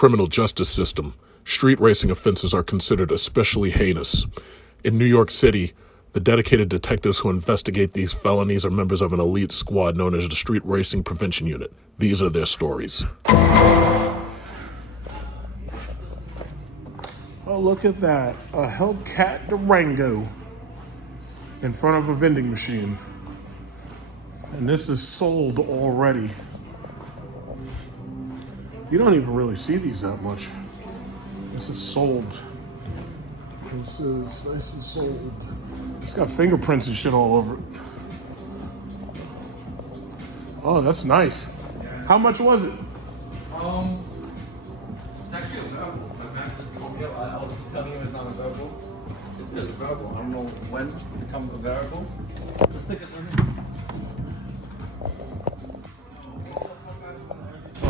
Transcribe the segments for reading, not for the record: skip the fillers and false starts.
criminal justice system, street racing offenses are considered especially heinous. In New York City, the dedicated detectives who investigate these felonies are members of an elite squad known as the Street Racing Prevention Unit. These are their stories. Oh, look at that. A Hellcat Durango in front of a vending machine. And this is sold already. You don't even really see these that much. This is sold. This is sold. It's got fingerprints and shit all over it. Oh, that's nice. How much was it? It's actually a verbal. My man just told me, I was just telling him it's not a verbal. This is a verbal. I don't know when it becomes a variable. The stickers are here.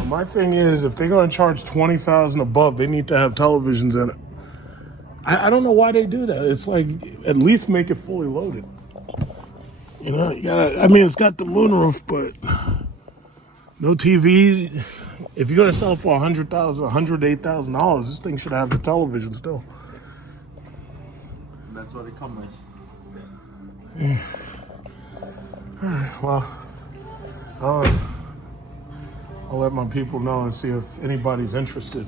My thing is, if they're gonna charge $20,000 above, they need to have televisions in it. I don't know why they do that. It's like, at least make it fully loaded. You know, you gotta, I mean, it's got the moonroof, but no TV. If you're gonna sell it for $100,000, $108,000, this thing should have the television still. That's what they come with. Yeah. All right, well, I'll let my people know and see if anybody's interested.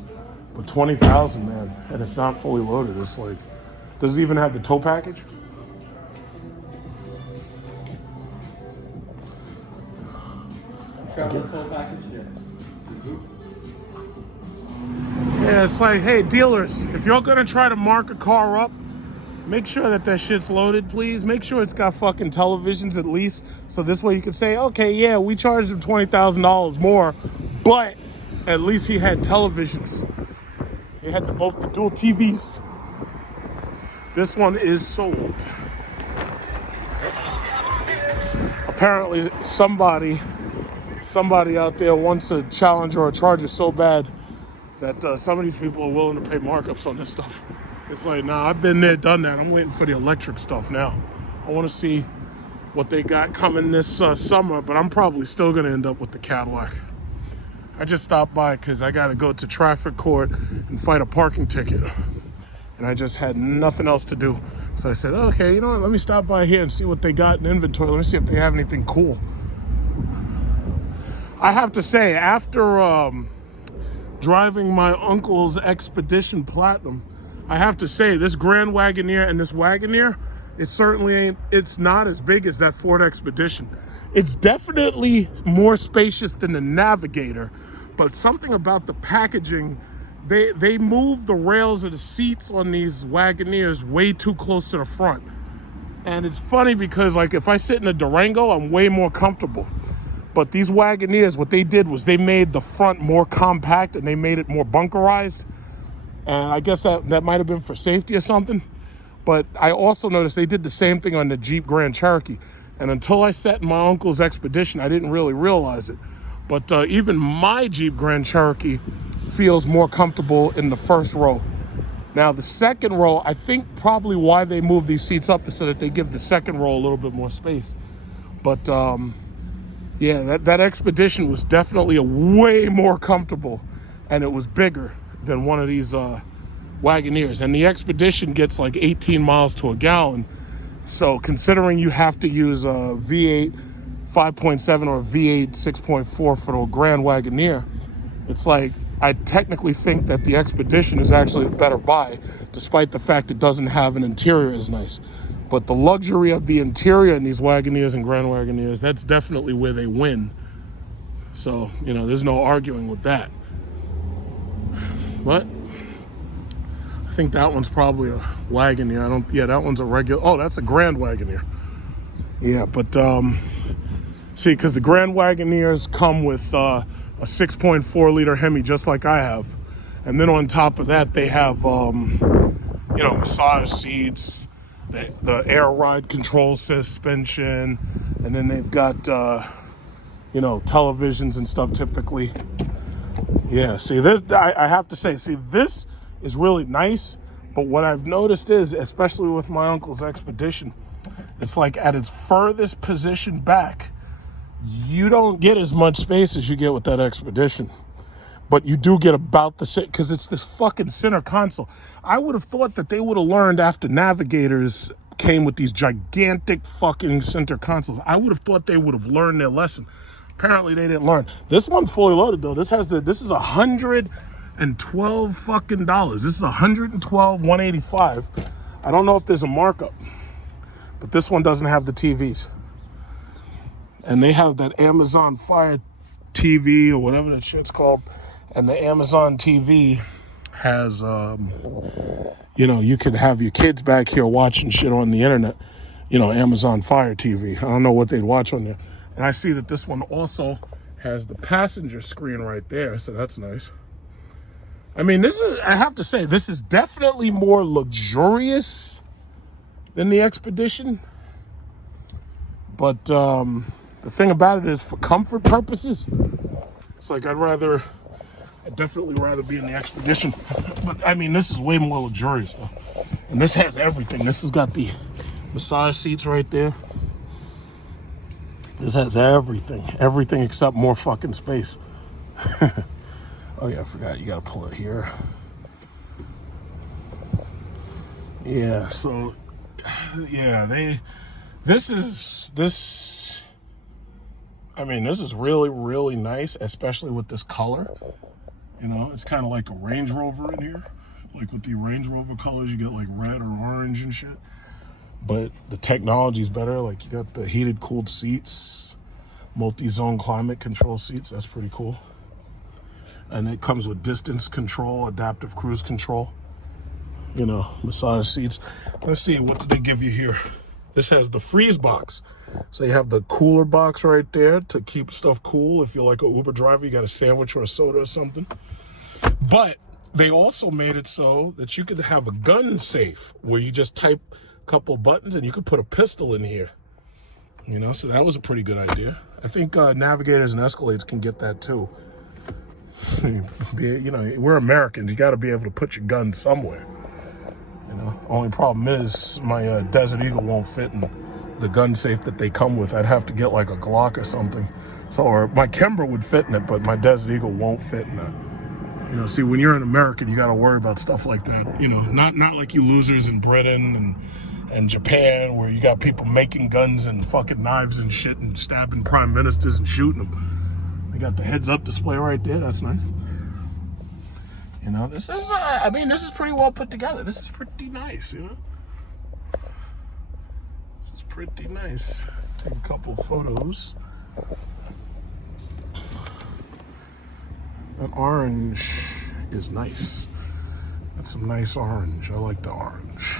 But $20,000, man, and it's not fully loaded. It's like, does it even have the tow package? Travel tow package, yeah. Yeah, it's like, hey, dealers, if you're gonna try to mark a car up, make sure that shit's loaded, please. Make sure it's got fucking televisions at least. So this way you can say, okay, yeah, we charged him $20,000 more, but at least he had televisions. He had both the dual TVs. This one is sold. Apparently somebody out there wants a Challenger or a Charger so bad that some of these people are willing to pay markups on this stuff. It's like, nah, I've been there, done that. I'm waiting for the electric stuff now. I want to see what they got coming this summer, but I'm probably still going to end up with the Cadillac. I just stopped by because I got to go to traffic court and fight a parking ticket. And I just had nothing else to do. So I said, okay, you know what? Let me stop by here and see what they got in inventory. Let me see if they have anything cool. I have to say, after driving my uncle's Expedition Platinum, I have to say this Grand Wagoneer and this Wagoneer, it certainly ain't, it's not as big as that Ford Expedition. It's definitely more spacious than the Navigator, but something about the packaging, they move the rails of the seats on these Wagoneers way too close to the front. And it's funny because, like, if I sit in a Durango, I'm way more comfortable. But these Wagoneers, what they did was they made the front more compact and they made it more bunkerized. And I guess that might have been for safety or something. But I also noticed they did the same thing on the Jeep Grand Cherokee. And until I sat in my uncle's Expedition, I didn't really realize it. But even my Jeep Grand Cherokee feels more comfortable in the first row. Now, the second row, I think probably why they move these seats up is so that they give the second row a little bit more space. But yeah, that Expedition was definitely a way more comfortable, and it was bigger than one of these Wagoneers. And the Expedition gets like 18 miles to a gallon. So considering you have to use a V8 5.7 or a V8 6.4 for the Grand Wagoneer, it's like, I technically think that the Expedition is actually the better buy, despite the fact it doesn't have an interior as nice. But the luxury of the interior in these Wagoneers and Grand Wagoneers, that's definitely where they win. So, you know, there's no arguing with that. But I think that one's probably a Wagoneer. Yeah, that one's a regular, oh, that's a Grand Wagoneer. Yeah, but, see, because the Grand Wagoneers come with a 6.4 liter Hemi, just like I have. And then on top of that, they have, you know, massage seats, the air ride control suspension, and then they've got, you know, televisions and stuff typically. Yeah, see, this, I have to say, see, this is really nice, but what I've noticed is, especially with my uncle's Expedition, it's like at its furthest position back, you don't get as much space as you get with that Expedition. but you do get about the same, because it's this fucking center console. I would have thought that they would have learned after Navigators came with these gigantic fucking center consoles. I would have thought they would have learned their lesson. Apparently they didn't learn. This one's fully loaded though. This is $112 fucking dollars. This is $112,185. I don't know if there's a markup, but this one doesn't have the TVs. And they have that Amazon Fire TV or whatever that shit's called. And the Amazon TV has, you could have your kids back here watching shit on the internet. Amazon Fire TV. I don't know what they'd watch on there. And I see that this one also has the passenger screen right there. So that's nice. I mean, I have to say, this is definitely more luxurious than the Expedition. But the thing about it is, for comfort purposes, it's like I'd definitely rather be in the Expedition. But I mean, this is way more luxurious though. And this has everything. This has got the massage seats right there. This has everything except more fucking space. Oh yeah, I forgot, you gotta pull it here. Yeah, so yeah, this is really, really nice, especially with this color. It's kind of like a Range Rover in here. Like with the Range Rover colors, you get like red or orange and shit. But the technology's better. Like, you got the heated, cooled seats, multi-zone climate control seats. That's pretty cool. And it comes with distance control, adaptive cruise control, massage seats. Let's see, what did they give you here? This has the freeze box. So you have the cooler box right there to keep stuff cool. If you're like an Uber driver, you got a sandwich or a soda or something. But they also made it so that you could have a gun safe where you just type a couple buttons and you could put a pistol in here. So that was a pretty good idea. I think Navigators and Escalades can get that too. We're Americans. You got to be able to put your gun somewhere. Only problem is my Desert Eagle won't fit in the gun safe that they come with. I'd have to get like a Glock or something. Or my Kemper would fit in it, but my Desert Eagle won't fit in that. See, when you're an American, you got to worry about stuff like that. Not like you losers in Britain and Japan, where you got people making guns and fucking knives and shit and stabbing prime ministers and shooting them. They got the heads-up display right there. That's nice. This is, this is pretty well put together. This is pretty nice, This is pretty nice. Take a couple of photos. That orange is nice. That's some nice orange. I like the orange.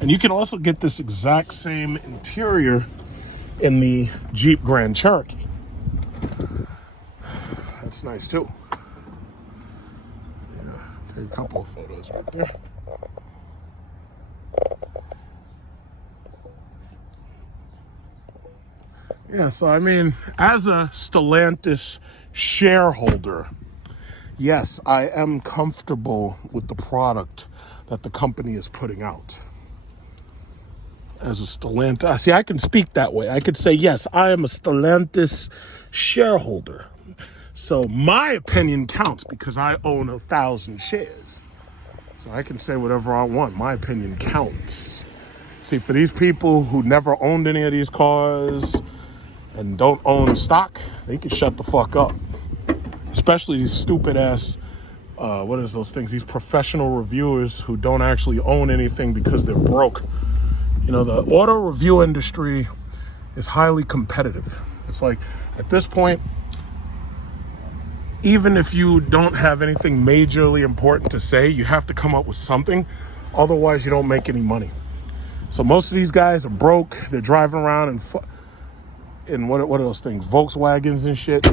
And you can also get this exact same interior in the Jeep Grand Cherokee. That's nice too. Yeah, take a couple of photos right there. Yeah, so as a Stellantis shareholder, yes, I am comfortable with the product that the company is putting out. As a Stellantis, see, I can speak that way. I could say, yes, I am a Stellantis shareholder. So my opinion counts because I own 1,000 shares. So I can say whatever I want. My opinion counts. See, for these people who never owned any of these cars and don't own stock, they can shut the fuck up. Especially these stupid ass, what is those things? These professional reviewers who don't actually own anything because they're broke. The auto review industry is highly competitive. It's like, at this point, even if you don't have anything majorly important to say, you have to come up with something. Otherwise, you don't make any money. So most of these guys are broke. They're driving around in what are those things? Volkswagens and shit.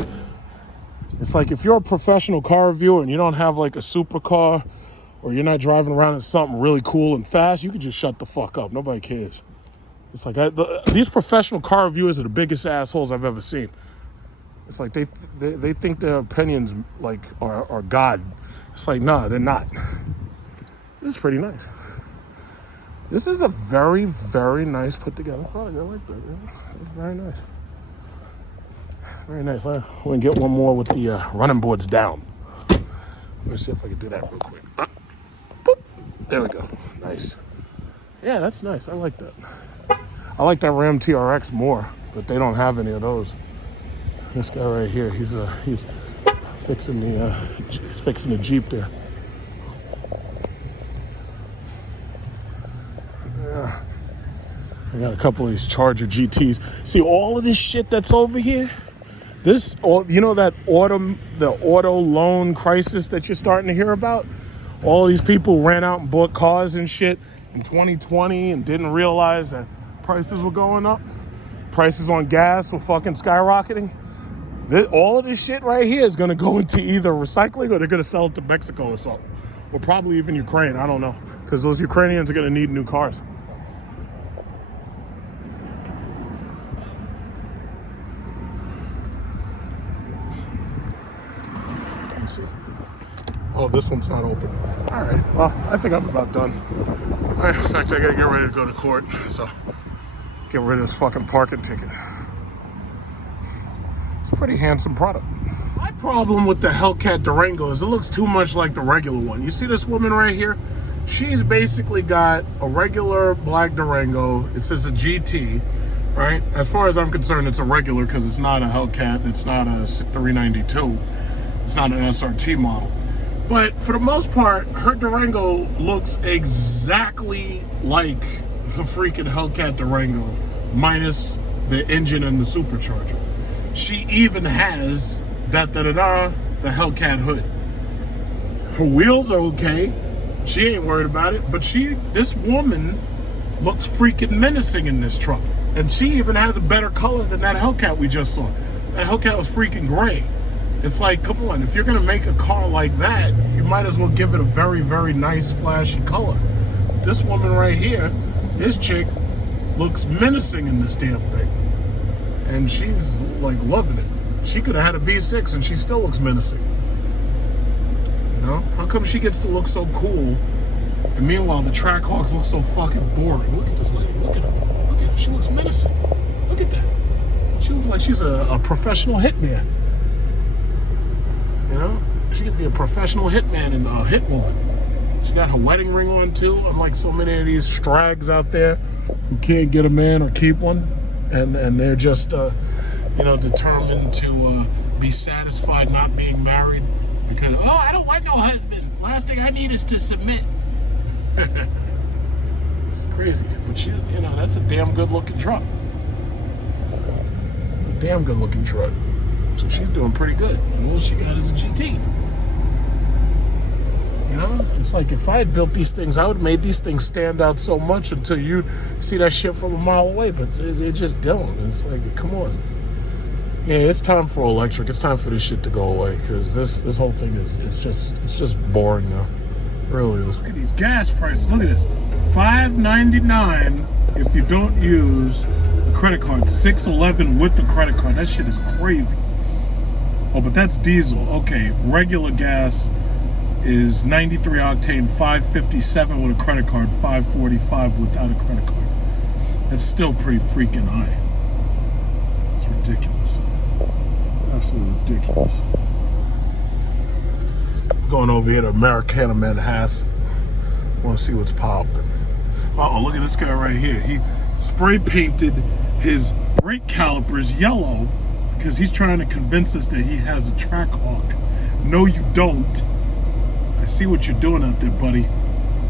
It's like, if you're a professional car reviewer and you don't have like a supercar, or you're not driving around in something really cool and fast, you can just shut the fuck up. Nobody cares. It's like, these professional car reviewers are the biggest assholes I've ever seen. It's like they think their opinions like are God. It's like, no, they're not. This is pretty nice. This is a very, very nice put together product. I like that. It's very nice. Very nice. I'm going to get one more with the running boards down. Let me see if I can do that real quick. Boop. There we go. Nice. Yeah, that's nice. I like that. I like that Ram TRX more, but they don't have any of those. This guy right here, he's fixing the Jeep there. Yeah. I got a couple of these Charger GTs. See all of this shit that's over here? This, you know, the auto loan crisis that you're starting to hear about? All these people ran out and bought cars and shit in 2020 and didn't realize that prices were going up. Prices on gas were fucking skyrocketing. All of this shit right here is gonna go into either recycling or they're gonna sell it to Mexico or something. Or probably even Ukraine, I don't know. Because those Ukrainians are gonna need new cars. Let's see. Oh, this one's not open. All right, well, I think I'm about done. In fact, I gotta get ready to go to court, so get rid of this fucking parking ticket. It's a pretty handsome product. My problem with the Hellcat Durango is it looks too much like the regular one. You see this woman right here? She's basically got a regular black Durango. It says a GT, right? As far as I'm concerned, it's a regular because it's not a Hellcat. It's not a 392. It's not an SRT model. But for the most part, her Durango looks exactly like the freaking Hellcat Durango, minus the engine and the supercharger. She even has the Hellcat hood. Her wheels are okay. She ain't worried about it. But this woman looks freaking menacing in this truck. And she even has a better color than that Hellcat we just saw. That Hellcat was freaking gray. It's like, come on, if you're gonna make a car like that, you might as well give it a very, very nice, flashy color. This woman right here, this chick, looks menacing in this damn thing. And she's like loving it. She could have had a V6 and she still looks menacing. You know? How come she gets to look so cool? And meanwhile, the Trackhawks look so fucking boring. Look at this lady, look at her. Look at her, she looks menacing. Look at that. She looks like she's a professional hitman. You know, she could be a professional hitman and a hit woman. She got her wedding ring on too, unlike so many of these strags out there who can't get a man or keep one, and they're just, determined to be satisfied not being married because, I don't want no husband. Last thing I need is to submit. It's crazy, but that's a damn good looking truck. It's a damn good looking truck. So she's doing pretty good. And all she got is a GT. You know? It's like if I had built these things, I would have made these things stand out so much until you see that shit from a mile away. But they just don't. It's like, come on. Yeah, it's time for electric. It's time for this shit to go away. Because this whole thing is just boring now. It really is. Look at these gas prices. Look at this. $5.99 if you don't use a credit card. $6.11 with the credit card. That shit is crazy. Oh, but that's diesel. Okay, regular gas is 93 octane, $5.57 with a credit card, $5.45 without a credit card. That's still pretty freaking high. It's ridiculous. It's absolutely ridiculous. I'm going over here to Americana Manhasset. Want to see what's popping. Oh, look at this guy right here. He spray painted his brake calipers yellow because he's trying to convince us that he has a Trackhawk. No, you don't. I see what you're doing out there, buddy.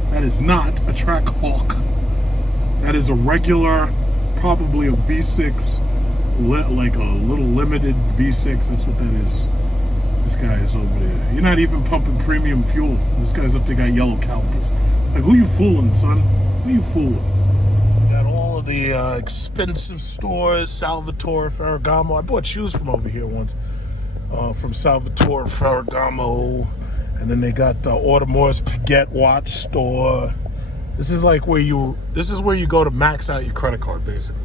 That is not a Trackhawk. That is a regular, probably a V6, like a little limited V6. That's what that is. This guy is over there. You're not even pumping premium fuel. This guy's up there got yellow calipers. It's like, who you fooling, son? Who you fooling? Got all of the expensive stores, Salvatore, Ferragamo. I bought shoes from over here once, from Salvatore, Ferragamo. And then they got the Audemars Piguet watch store. This is where you go to max out your credit card, basically.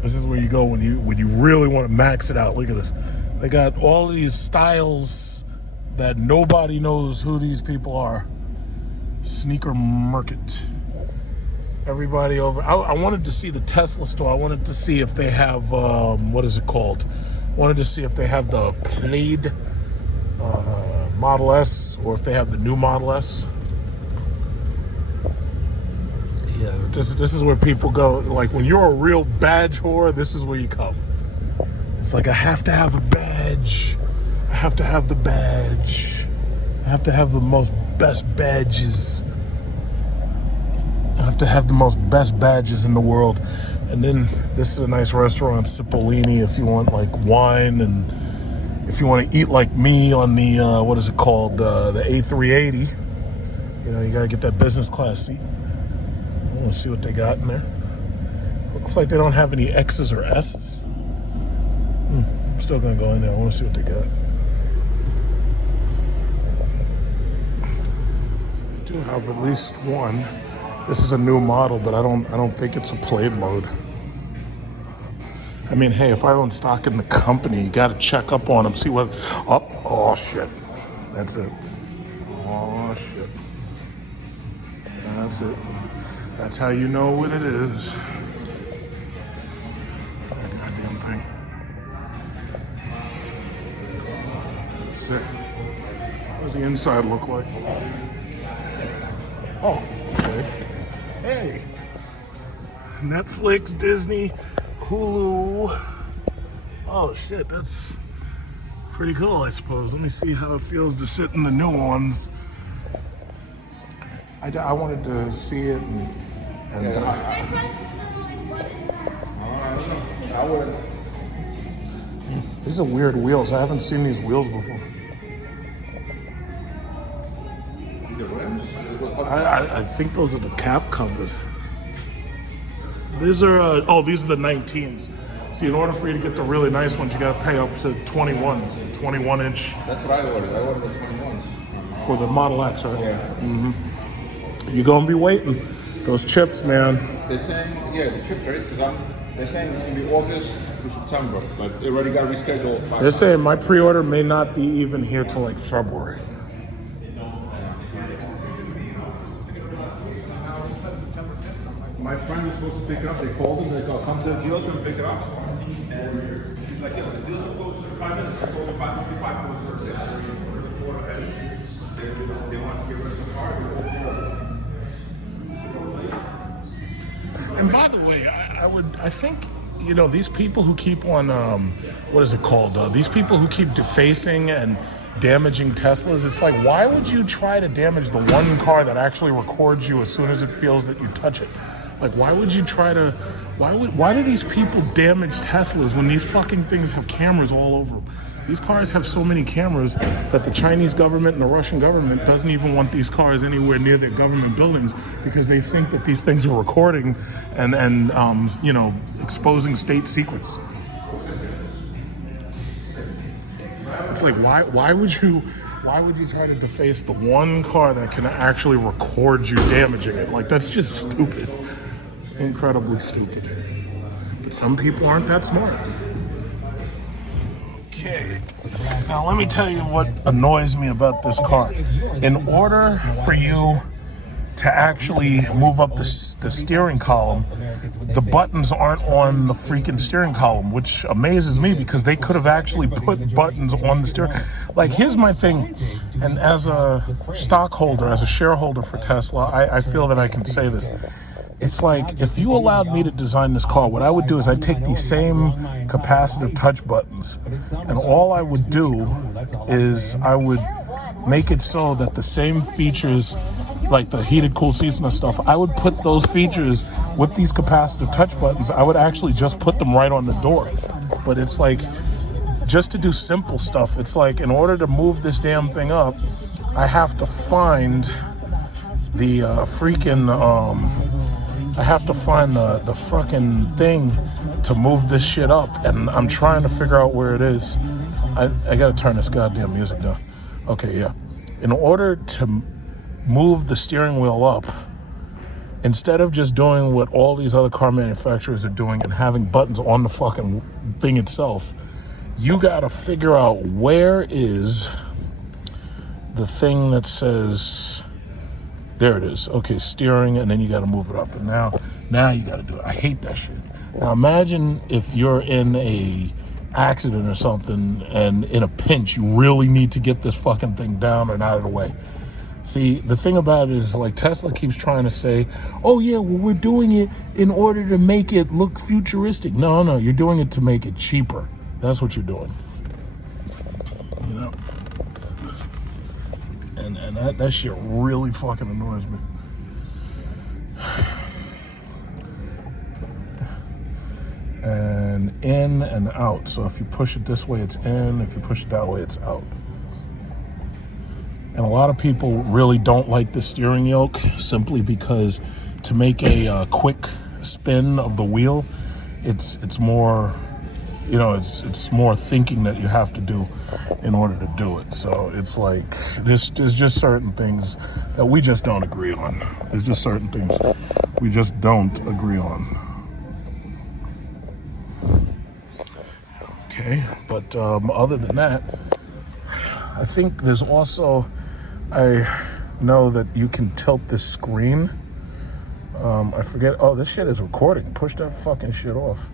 This is where you go when you really want to max it out. Look at this. They got all these styles that nobody knows who these people are. Sneaker market. Everybody over. I wanted to see the Tesla store. I wanted to see if they have what is it called? I wanted to see if they have the Plaid Model S, or if they have the new Model S. Yeah, this is where people go. Like when you're a real badge whore, this is where you come. It's like, I have to have a badge. I have to have the badge. I have to have the most best badges. I have to have the most best badges in the world. And then this is a nice restaurant, Cipollini, if you want like wine, and if you want to eat like me on the, what is it called? The A380. You know, you got to get that business class seat. I want to see what they got in there. Looks like they don't have any X's or S's. I'm still going to go in there. I want to see what they got. So they do have at least one. This is a new model, but I don't think it's a Plaid mode. I mean, hey, if I own stock in the company, you got to check up on them, see what. Oh shit, that's it. Oh shit, that's it. That's how you know what it is. That goddamn thing. Sick. What does the inside look like? Oh, okay. Hey. Netflix, Disney, Hulu. Oh shit, that's pretty cool, I suppose. Let me see how it feels to sit in the new ones. I wanted to see it, and I would. These are weird wheels. I haven't seen these wheels before. The rims? I think those are the cap covers. These are, these are the 19s. See, in order for you to get the really nice ones, you got to pay up to 21s, 21-inch. That's what I ordered. I ordered the 21s. For the Model X, right? Yeah. Mm-hmm. You're going to be waiting. Those chips, man. They're saying, yeah, the chips, right? Because they're saying it's going to be August to September, but they already got rescheduled. They're saying my pre-order may not be even here till like February. My friend was supposed to pick it up. They called him. They called, come to the dealership and pick it up. And he's like, yeah, the dealership closes in 5 minutes. It's over 5:55, closes at 6. They want to get rid of some cars. And by the way, I think, you know, these people who keep on, what is it called? These people who keep defacing and damaging Teslas, it's like, why would you try to damage the one car that actually records you as soon as it feels that you touch it? Like, why would you try to, why do these people damage Teslas when these fucking things have cameras all over them? These cars have so many cameras that the Chinese government and the Russian government doesn't even want these cars anywhere near their government buildings because they think that these things are recording and you know, exposing state secrets. It's like, why would you try to deface the one car that can actually record you damaging it? Like, that's just stupid. Incredibly stupid. But some people aren't that smart. Okay, now let me tell you what annoys me about this car. In order for you to actually move up the steering column, the buttons aren't on the freaking steering column, which amazes me because they could have actually put buttons on the steering. Like, here's my thing, and as a stockholder, as a shareholder for Tesla, I feel that I can say this. It's like, if you allowed me to design this car, what I would do is I'd take these same capacitive touch buttons, and all I would do is I would make it so that the same features, like the heated cooled seats and stuff, I would put those features with these capacitive touch buttons. I would actually just put them right on the door. But it's like, just to do simple stuff, it's like, in order to move this damn thing up, I have to find the I have to find the fucking thing to move this shit up, and I'm trying to figure out where it is. I gotta turn this goddamn music down. Okay, yeah. In order to move the steering wheel up, instead of just doing what all these other car manufacturers are doing and having buttons on the fucking thing itself, you gotta figure out where is the thing that says, there it is. Okay, steering, and then you got to move it up. And now you got to do it. I hate that shit. Now imagine if you're in a accident or something, and in a pinch, you really need to get this fucking thing down and out of the way. See, the thing about it is, like, Tesla keeps trying to say, oh yeah, well, we're doing it in order to make it look futuristic. No, you're doing it to make it cheaper. That's what you're doing. You know? And that shit really fucking annoys me. And in and out. So if you push it this way, it's in. If you push it that way, it's out. And a lot of people really don't like the steering yoke simply because to make a quick spin of the wheel, it's more, you know, it's more thinking that you have to do in order to do it. So it's like there's just certain things that we just don't agree on. There's just certain things we just don't agree on. Okay, but other than that, I think there's also, I know that you can tilt this screen. I forget. Oh, this shit is recording. Push that fucking shit off.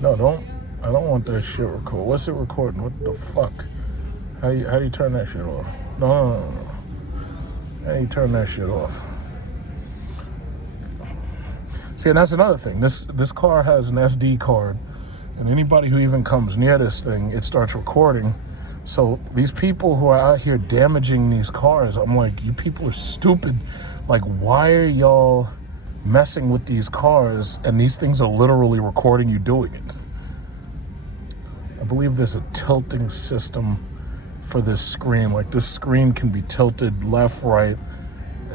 No, don't. I don't want that shit record. What's it recording? What the fuck? How do you turn that shit off? No. How do you turn that shit off? See, and that's another thing. This car has an SD card, and anybody who even comes near this thing, it starts recording. So these people who are out here damaging these cars, I'm like, you people are stupid. Like, why are y'all messing with these cars? And these things are literally recording you doing it. I believe there's a tilting system for this screen. Like, this screen can be tilted left, right,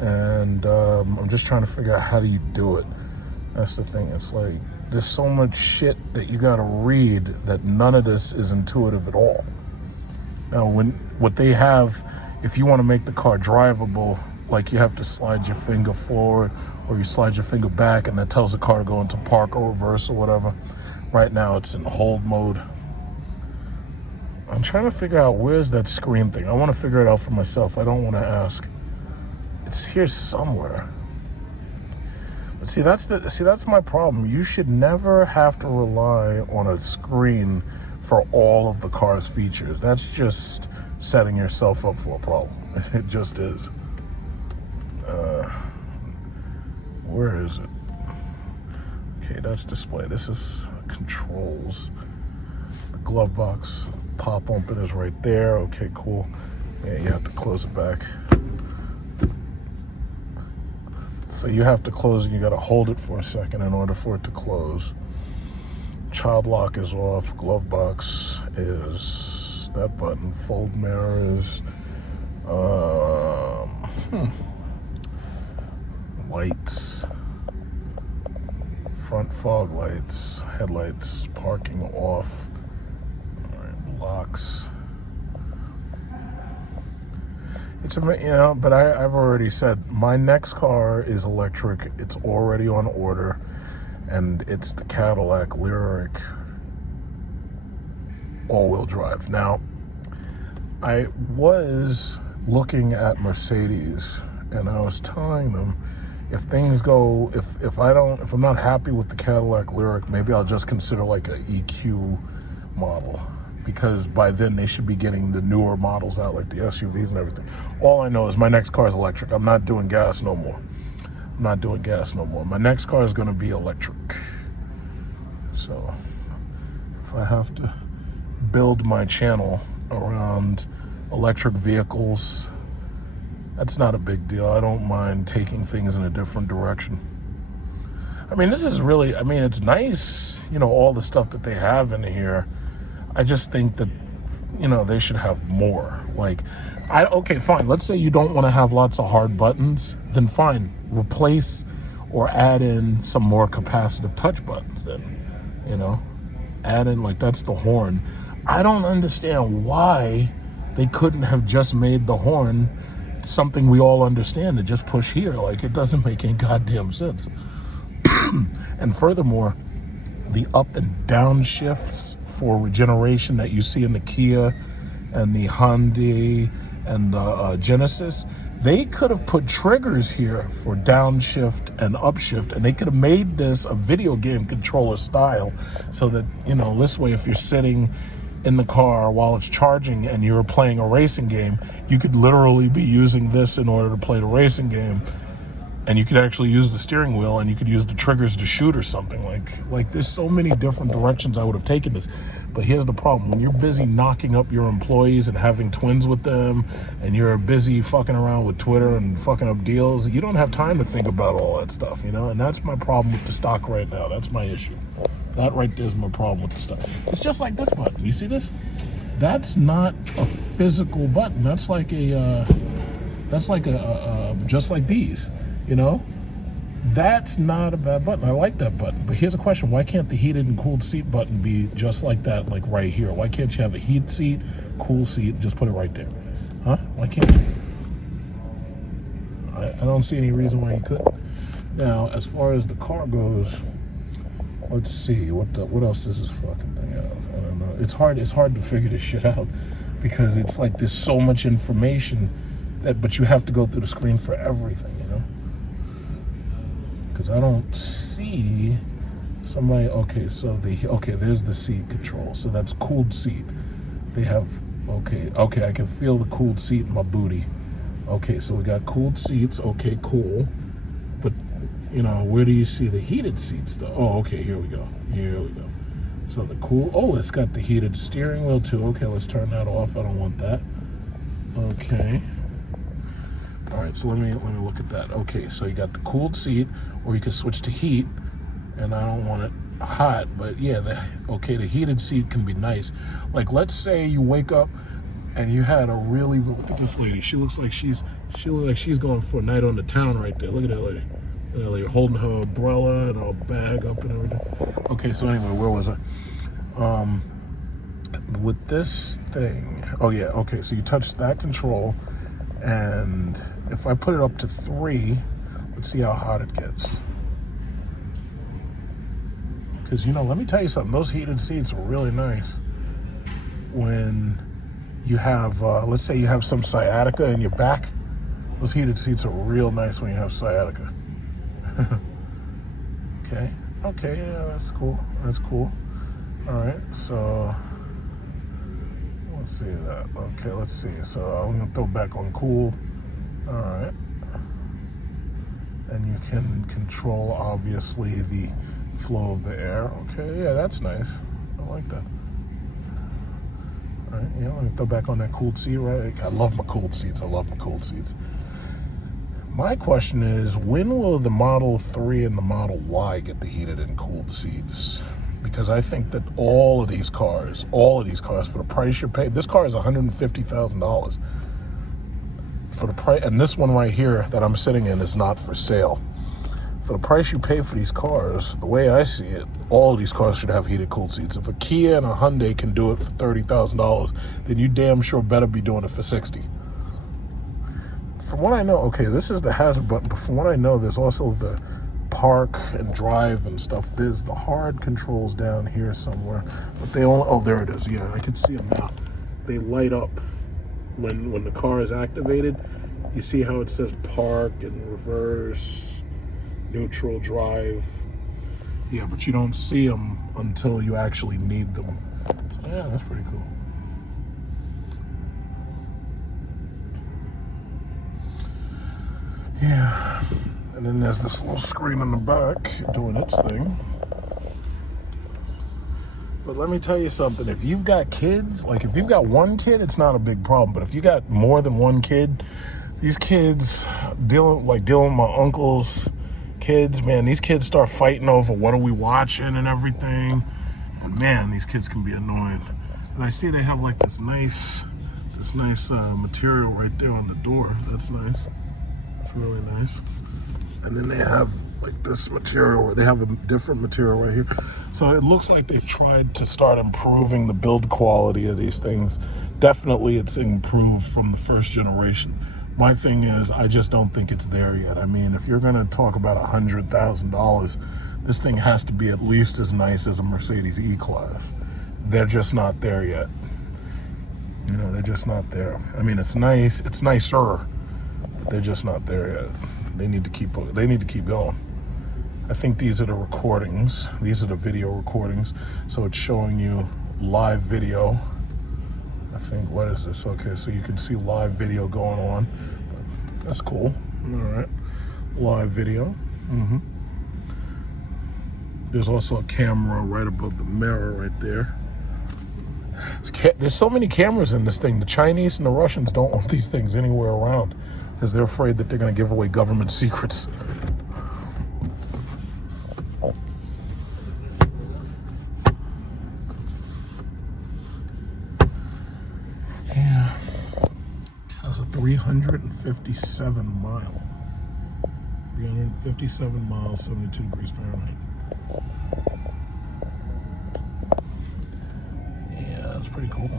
and I'm just trying to figure out how do you do it. That's the thing. It's like, there's so much shit that you gotta read that none of this is intuitive at all. Now, what they have, if you want to make the car drivable, like, you have to slide your finger forward or you slide your finger back, and that tells the car to go into park or reverse or whatever. Right now, it's in hold mode. I'm trying to figure out where's that screen thing. I want to figure it out for myself. I don't want to ask. It's here somewhere. But see, that's my problem. You should never have to rely on a screen for all of the car's features. That's just setting yourself up for a problem. It just is. Where is it? Okay, that's display. This is controls. The glove box pop open is right there. Okay, cool. Yeah, you have to close it back. So you have to close it. You got to hold it for a second in order for it to close. Child lock is off. Glove box is that button. Fold mirror is lights, front fog lights, headlights, parking off. All right, locks. It's but I've already said my next car is electric. It's already on order. And it's the Cadillac Lyric all-wheel drive. Now, I was looking at Mercedes, and I was telling them, if things go, if I'm not happy with the Cadillac Lyric, maybe I'll just consider like a EQ model, because by then they should be getting the newer models out, like the SUVs and everything. All I know is my next car is electric. I'm not doing gas no more. My next car is going to be electric. So if I have to build my channel around electric vehicles, that's not a big deal. I don't mind taking things in a different direction. I mean, this is really, it's nice, all the stuff that they have in here. I just think that, they should have more. Like, okay, fine. Let's say you don't want to have lots of hard buttons. Then fine, replace or add in some more capacitive touch buttons then, add in, like, that's the horn. I don't understand why they couldn't have just made the horn something we all understand to just push here. Like, it doesn't make any goddamn sense. And furthermore, the up and down shifts for regeneration that you see in the Kia and the Hyundai and the Genesis, They could have put triggers here for downshift and upshift, and they could have made this a video game controller style so that, this way, if you're sitting in the car while it's charging and you're playing a racing game, you could literally be using this in order to play the racing game. And you could actually use the steering wheel, and you could use the triggers to shoot or something. Like there's so many different directions I would have taken this. But here's the problem. When you're busy knocking up your employees and having twins with them, and you're busy fucking around with Twitter and fucking up deals, you don't have time to think about all that stuff, And that's my problem with the stock right now. That's my issue. That right there is my problem with the stock. It's just like this button. You see this? That's not a physical button. That's like just like these. That's not a bad button. I like that button. But here's a question. Why can't the heated and cooled seat button be just like that, like right here? Why can't you have a heat seat, cool seat, and just put it right there? Huh? Why can't you? I don't see any reason why you couldn't. Now, as far as the car goes, let's see. What else does this fucking thing have? I don't know. It's hard to figure this shit out because it's like there's so much information but you have to go through the screen for everything, Because I don't see somebody. Okay, so there's the seat control. So that's cooled seat. They have okay. I can feel the cooled seat in my booty. Okay, so we got cooled seats. Okay, cool. But where do you see the heated seats though? Oh, okay, here we go. So the cool. Oh, it's got the heated steering wheel too. Okay, let's turn that off. I don't want that. Okay. All right, so let me look at that. Okay, so you got the cooled seat, or you can switch to heat, and I don't want it hot, but yeah, the heated seat can be nice. Like, let's say you wake up and you had look at this lady. She looks like she's going for a night on the town right there. Look at that lady. Look at that lady holding her umbrella and her bag up and everything. Okay, so anyway, where was I? With this thing. Oh yeah, okay, so you touch that control, and if I put it up to 3, let's see how hot it gets. Because, let me tell you something. Those heated seats are really nice when you have, let's say you have some sciatica in your back. Those heated seats are real nice when you have sciatica. Okay, yeah, that's cool. All right, so let's see that. Okay, let's see. So I'm going to throw back on cool. All right. And you can control, obviously, the flow of the air. Okay, yeah, that's nice. I like that. All right, let me throw back on that cooled seat, right? I love my cooled seats. My question is, when will the Model 3 and the Model Y get the heated and cooled seats? Because I think that all of these cars, for the price you're paying, this car is $150,000. For the price, and this one right here that I'm sitting in is not for sale. For the price you pay for these cars, the way I see it, all of these cars should have heated, cooled seats. If a Kia and a Hyundai can do it for $30,000, then you damn sure better be doing it for $60,000. From what I know, okay, this is the hazard button, but from what I know, there's also the park and drive and stuff. There's the hard controls down here somewhere, but they only, oh, there it is. Yeah, I can see them now. They light up when the car is activated. You see how it says park and reverse, neutral, drive. Yeah, but you don't see them until you actually need them. So yeah, that's pretty cool. Yeah, and then there's this little screen in the back doing its thing. But let me tell you something, if you've got kids, like if you've got one kid, it's not a big problem. But if you got more than one kid, these kids dealing with my uncle's kids, man, these kids start fighting over what are we watching and everything. And man, these kids can be annoying. And I see they have like this nice material right there on the door. That's nice. It's really nice. And then they have like this material, or they have a different material right here. So it looks like they've tried to start improving the build quality of these things. Definitely it's improved from the first generation. My thing is, I just don't think it's there yet. I mean, if you're gonna talk about $100,000, this thing has to be at least as nice as a Mercedes E-Class. They're just not there yet. You know, they're just not there. I mean, it's nice, it's nicer. They're just not there yet. They need to keep going. I think these are the recordings. These are the video recordings. So it's showing you live video. I think, what is this? Okay, so you can see live video going on. That's cool. All right. Live video. There's also a camera right above the mirror right there. There's so many cameras in this thing. The Chinese and the Russians don't want these things anywhere around because they're afraid that they're going to give away government secrets. Yeah. That's a 357 mile. 357 miles, 72 degrees Fahrenheit. That's pretty cool.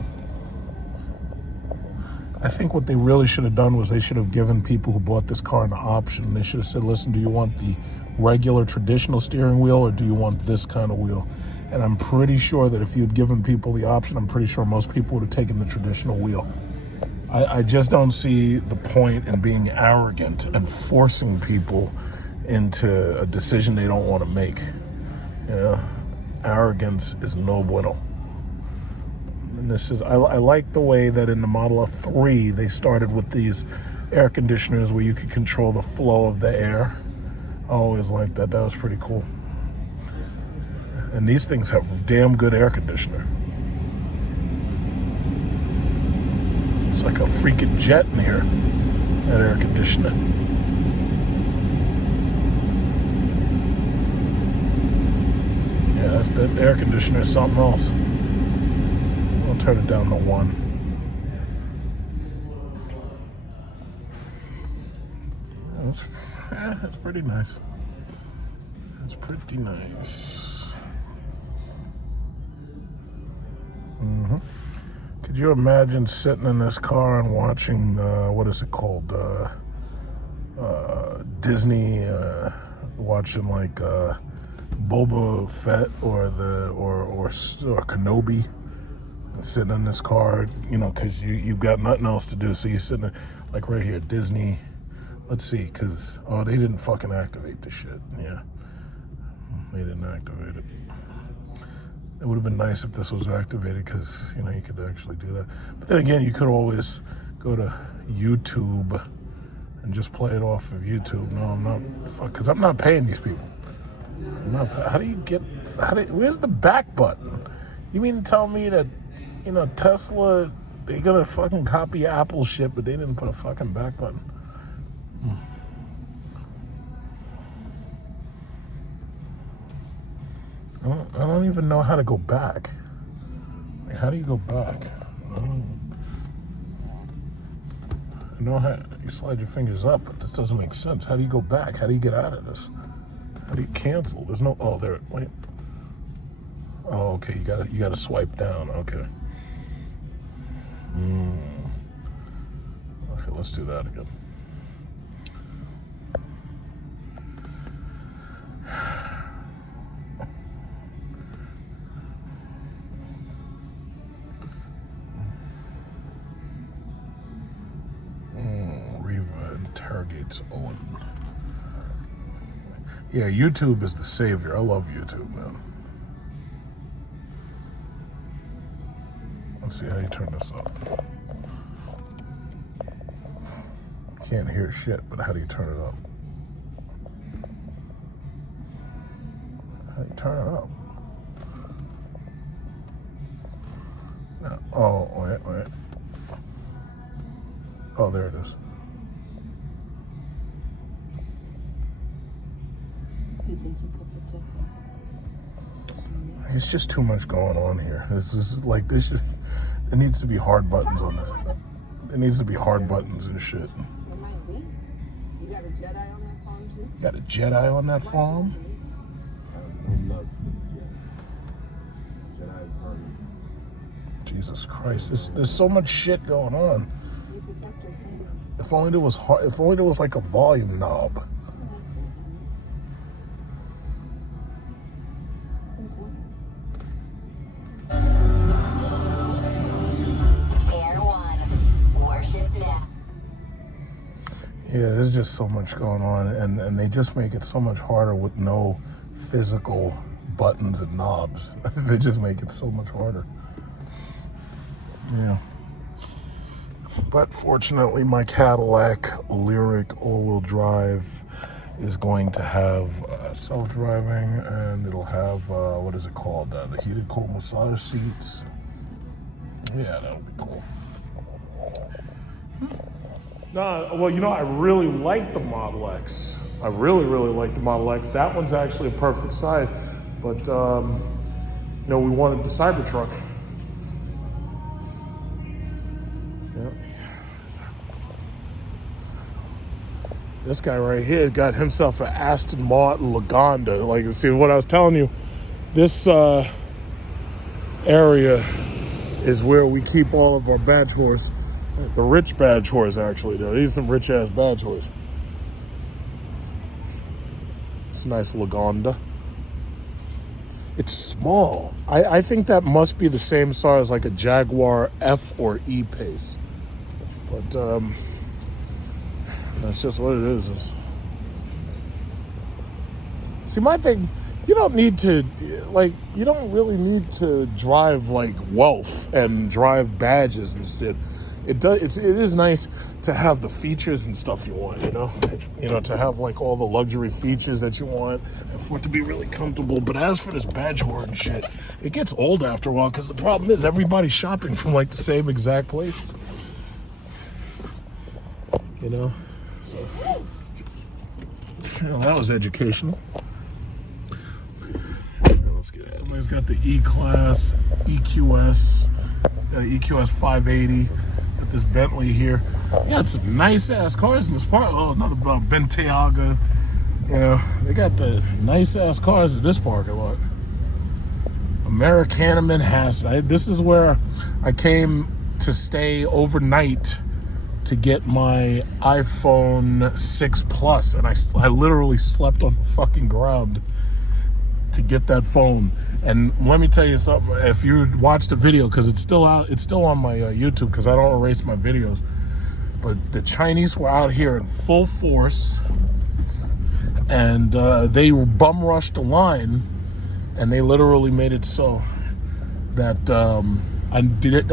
I think what they really should have done was they should have given people who bought this car an option. They should have said, listen, do you want the regular traditional steering wheel or do you want this kind of wheel? And I'm pretty sure that if you'd given people the option, I'm pretty sure most people would have taken the traditional wheel. I just don't see the point in being arrogant and forcing people into a decision they don't want to make. You know, arrogance is no bueno. And this is, I like the way that in the Model 3, they started with these air conditioners where you could control the flow of the air. I always liked that. That was pretty cool. And these things have damn good air conditioner. It's like a freaking jet in here, that air conditioner. Yeah, that air conditioner is something else. I'll turn it down to 1. That's pretty nice. That's pretty nice. Could you imagine sitting in this car and watching, what is it called? Disney, watching like Boba Fett or Kenobi, sitting in this car, you know, because you've got nothing else to do. So you're sitting there, like right here, Disney. Let's see, because, oh, they didn't fucking activate the shit. Yeah, they didn't activate it. It would have been nice if this was activated because, you know, you could actually do that. But then again, you could always go to YouTube and just play it off of YouTube. No, I'm not, because I'm not paying these people. Where's the back button? You mean to tell me that, you know, Tesla, they're gonna fucking copy Apple shit, but they didn't put a fucking back button? I don't even know how to go back. Like, how do you go back? I know how you slide your fingers up, but this doesn't make sense. How do you go back? How do you get out of this? How do you cancel? There's no, oh, there, wait. Oh, okay, you gotta swipe down, okay. Okay, let's do that again. Interrogates Owen. Yeah, YouTube is the savior. I love YouTube, man. Let's see how you turn this up. Can't hear shit, but how do you turn it up? How do you turn it up? No. Oh, wait. Oh, there it is. It's just too much going on here. This is like, there needs to be hard buttons on that. There needs to be hard buttons and shit. It might be. You got a Jedi on that phone too? Got a Jedi on that phone? Jesus Christ, there's so much shit going on. If only there was like a volume knob. Yeah, there's just so much going on, and they just make it so much harder with no physical buttons and knobs. They just make it so much harder. Yeah. But fortunately, my Cadillac Lyric all-wheel drive is going to have self-driving, and it'll have, what is it called? The heated cool massage seats. Yeah, that'll be cool. No, well, you know, I really like the Model X. I really, really like the Model X. That one's actually a perfect size, but, you know, we wanted the Cybertruck. Yep. This guy right here got himself an Aston Martin Lagonda. Like, see, what I was telling you, this area is where we keep all of our badge horse. The rich badge horse, actually, though. These are some rich-ass badge horse. It's a nice Lagonda. It's small. I think that must be the same size as like a Jaguar F or E Pace. But that's just what it is. See, my thing, you don't need to, like, you don't really need to drive like wealth and drive badges and shit. It is nice to have the features and stuff you want, you know, to have like all the luxury features that you want and for it to be really comfortable. But as for this badge hoard and shit, it gets old after a while because the problem is everybody's shopping from like the same exact places, you know. So, you know, that was educational. Let's get it. Somebody's got the E-Class, EQS, EQS 580. Got this Bentley here. You got some nice ass cars in this park. Oh, another Bentayga. You know, they got the nice ass cars in this parking lot. Americana Manhasset. This is where I came to stay overnight to get my iPhone 6 Plus, and I literally slept on the fucking ground to get that phone. And let me tell you something, if you watched the video, because it's still out, it's still on my YouTube, because I don't erase my videos, but the Chinese were out here in full force, and they bum rushed the line, and they literally made it so that I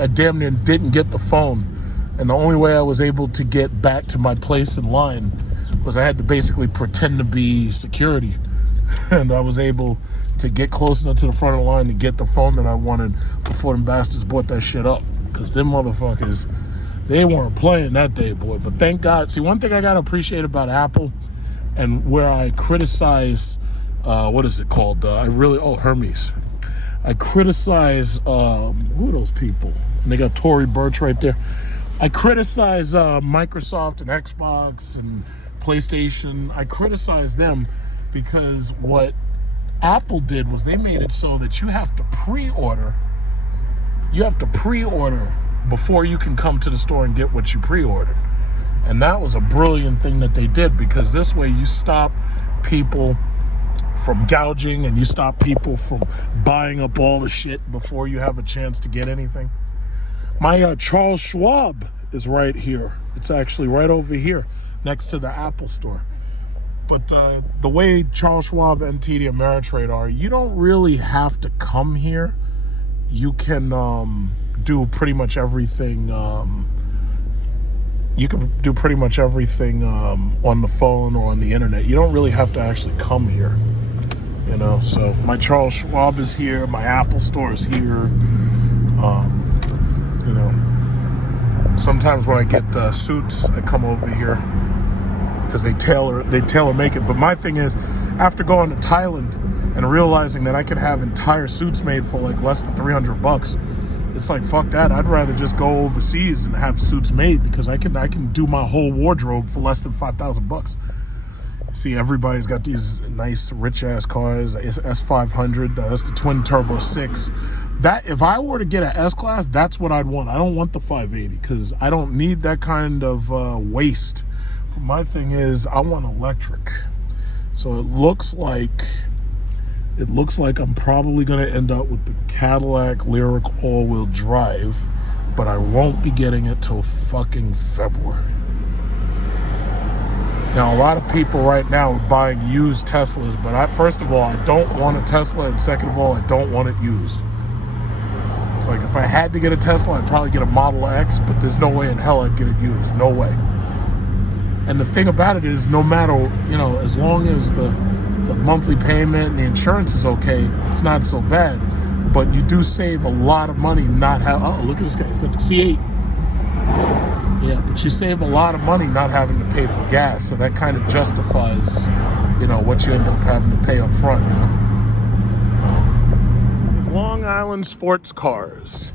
damn near didn't get the phone. And the only way I was able to get back to my place in line was I had to basically pretend to be security. And I was able to get close enough to the front of the line to get the phone that I wanted before them bastards bought that shit up. Because them motherfuckers, they weren't playing that day, boy. But thank God. See, one thing I got to appreciate about Apple, and where I criticize, what is it called? Hermes. I criticize, who are those people? And they got Tory Burch right there. I criticize Microsoft and Xbox and PlayStation. I criticize them because what Apple did was they made it so that you have to pre-order. You have to pre-order before you can come to the store and get what you pre-ordered. And that was a brilliant thing that they did, because this way you stop people from gouging and you stop people from buying up all the shit before you have a chance to get anything. My Charles Schwab is right here. It's actually right over here next to the Apple store. But the way Charles Schwab and TD Ameritrade are, you don't really have to come here. You can do pretty much everything. You can do pretty much everything on the phone or on the internet. You don't really have to actually come here. You know, so my Charles Schwab is here. My Apple store is here. You know, sometimes when I get suits, I come over here because they tailor make it. But my thing is, after going to Thailand and realizing that I can have entire suits made for like less than $300, it's like, fuck that. I'd rather just go overseas and have suits made, because I can do my whole wardrobe for less than $5,000. See, everybody's got these nice rich ass cars. S500, that's the twin turbo 6. That, if I were to get an S-Class, that's what I'd want. I don't want the 580 because I don't need that kind of waste. My thing is, I want electric. So it looks like I'm probably going to end up with the Cadillac Lyric all-wheel drive, but I won't be getting it till fucking February. Now, a lot of people right now are buying used Teslas, but first of all, I don't want a Tesla, and second of all, I don't want it used. It's like if I had to get a Tesla, I'd probably get a Model X, but there's no way in hell I'd get it used. No way. And the thing about it is, no matter, as long as the monthly payment and the insurance is okay, it's not so bad. But you do save a lot of money not having, oh, look at this guy, he's got the C8. Yeah, but you save a lot of money not having to pay for gas, so that kind of justifies, what you end up having to pay up front, This is Long Island Sports Cars.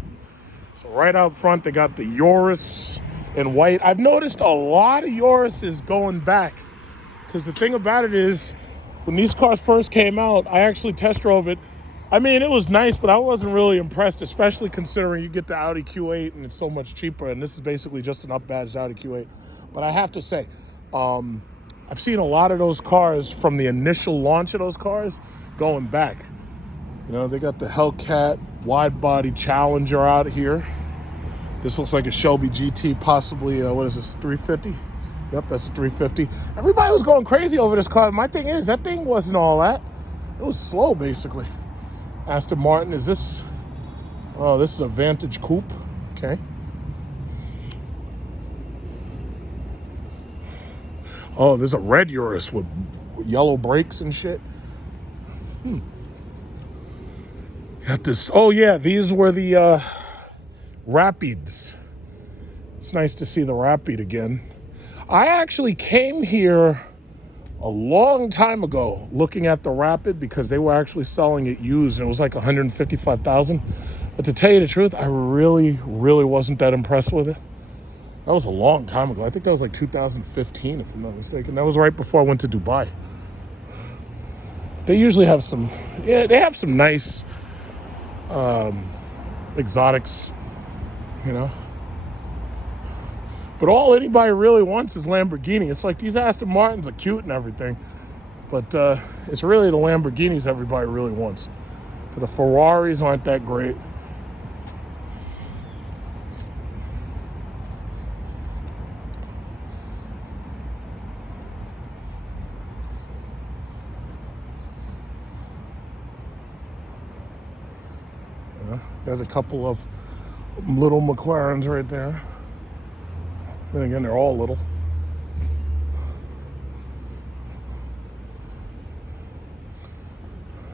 So right out front, they got the Urus in white. I've noticed a lot of Uruses going back, because the thing about it is, when these cars first came out, I actually test drove it. I mean, it was nice, but I wasn't really impressed, especially considering you get the Audi Q8 and it's so much cheaper, and this is basically just an up-badged Audi Q8. But I have to say, I've seen a lot of those cars from the initial launch of those cars going back. They got the Hellcat wide-body Challenger out here. This looks like a Shelby GT, possibly, what is this, 350? Yep, that's a 350. Everybody was going crazy over this car. My thing is, that thing wasn't all that. It was slow, basically. Aston Martin, is this? Oh, this is a Vantage Coupe. Okay. Oh, there's a red Urus with yellow brakes and shit. Got this. Oh, yeah, these were the Rapids. It's nice to see the Rapid again. I actually came here a long time ago looking at the Rapid because they were actually selling it used, and it was like $155,000. But to tell you the truth, I really, really wasn't that impressed with it. That was a long time ago. I think that was like 2015, if I'm not mistaken. That was right before I went to Dubai. They usually have they have some nice exotics, But all anybody really wants is Lamborghini. It's like these Aston Martins are cute and everything, but it's really the Lamborghinis everybody really wants. The Ferraris aren't that great. Got a couple of little McLarens right there. Then again, they're all little.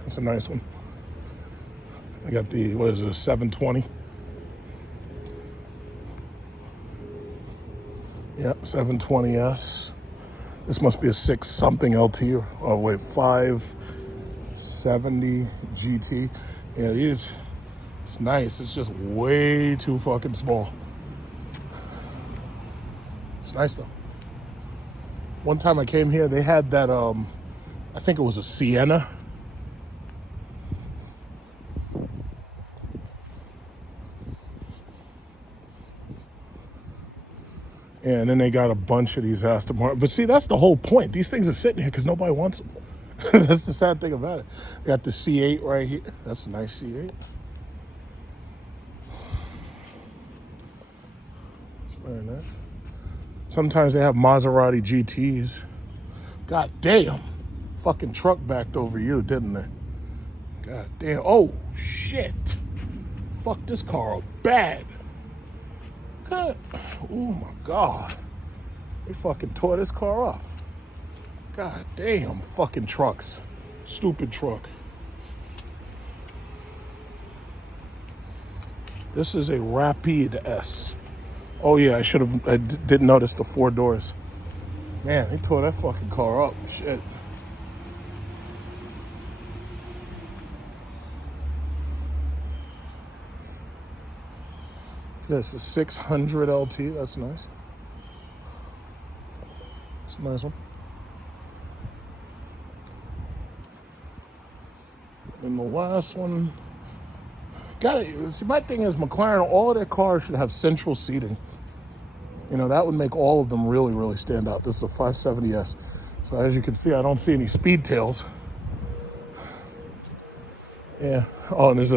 That's a nice one. I got the, what is it, a 720? Yep, 720S. This must be a 6-something LT. Oh, wait, 570 GT. Yeah, these, it's nice. It's just way too fucking small. It's nice though. One time I came here, they had that, I think it was a Sienna. Yeah, and then they got a bunch of these Aston Martin. But see, that's the whole point. These things are sitting here because nobody wants them. That's the sad thing about it. They got the C8 right here. That's a nice C8. It's very nice. Sometimes they have Maserati GTs. God damn. Fucking truck backed over you, didn't they? God damn. Oh, shit. Fuck this car up bad. God. Oh, my God. They fucking tore this car up. God damn. Fucking trucks. Stupid truck. This is a Rapide S. Oh yeah, I didn't notice the 4 doors. Man, they tore that fucking car up. Shit. This is 600 LT. That's nice. It's a nice one. And the last one. Got it. See, my thing is McLaren, all of their cars should have central seating. That would make all of them really, really stand out. This is a 570S. So as you can see, I don't see any speed tails. Yeah. Oh, and this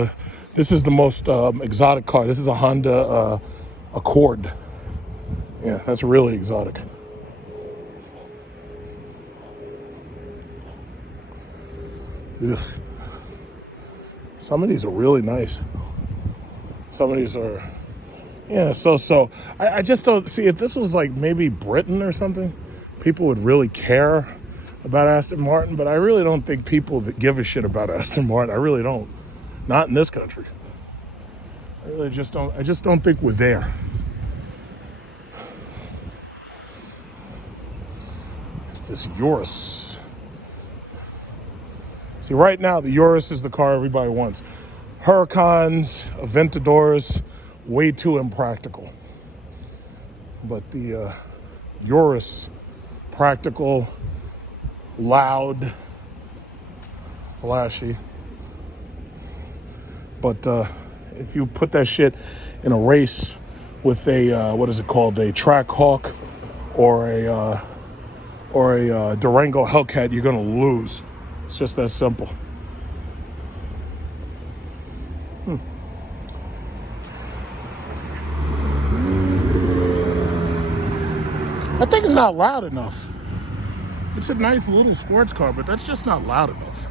is the most exotic car. This is a Honda Accord. Yeah, that's really exotic. Ugh. Some of these are really nice. Some of these are, yeah, so. I just don't see, if this was like maybe Britain or something, people would really care about Aston Martin, but I really don't think people that give a shit about Aston Martin, I really don't. Not in this country. I really just don't, I just don't think we're there. It's this Urus. See, right now, the Urus is the car everybody wants. Huracans, Aventadors, way too impractical. But the Urus, practical, loud, flashy. But if you put that shit in a race with a, what is it called, a Track Hawk or a Durango Hellcat, you're gonna lose. It's just that simple. That thing is not loud enough. It's a nice little sports car, but that's just not loud enough.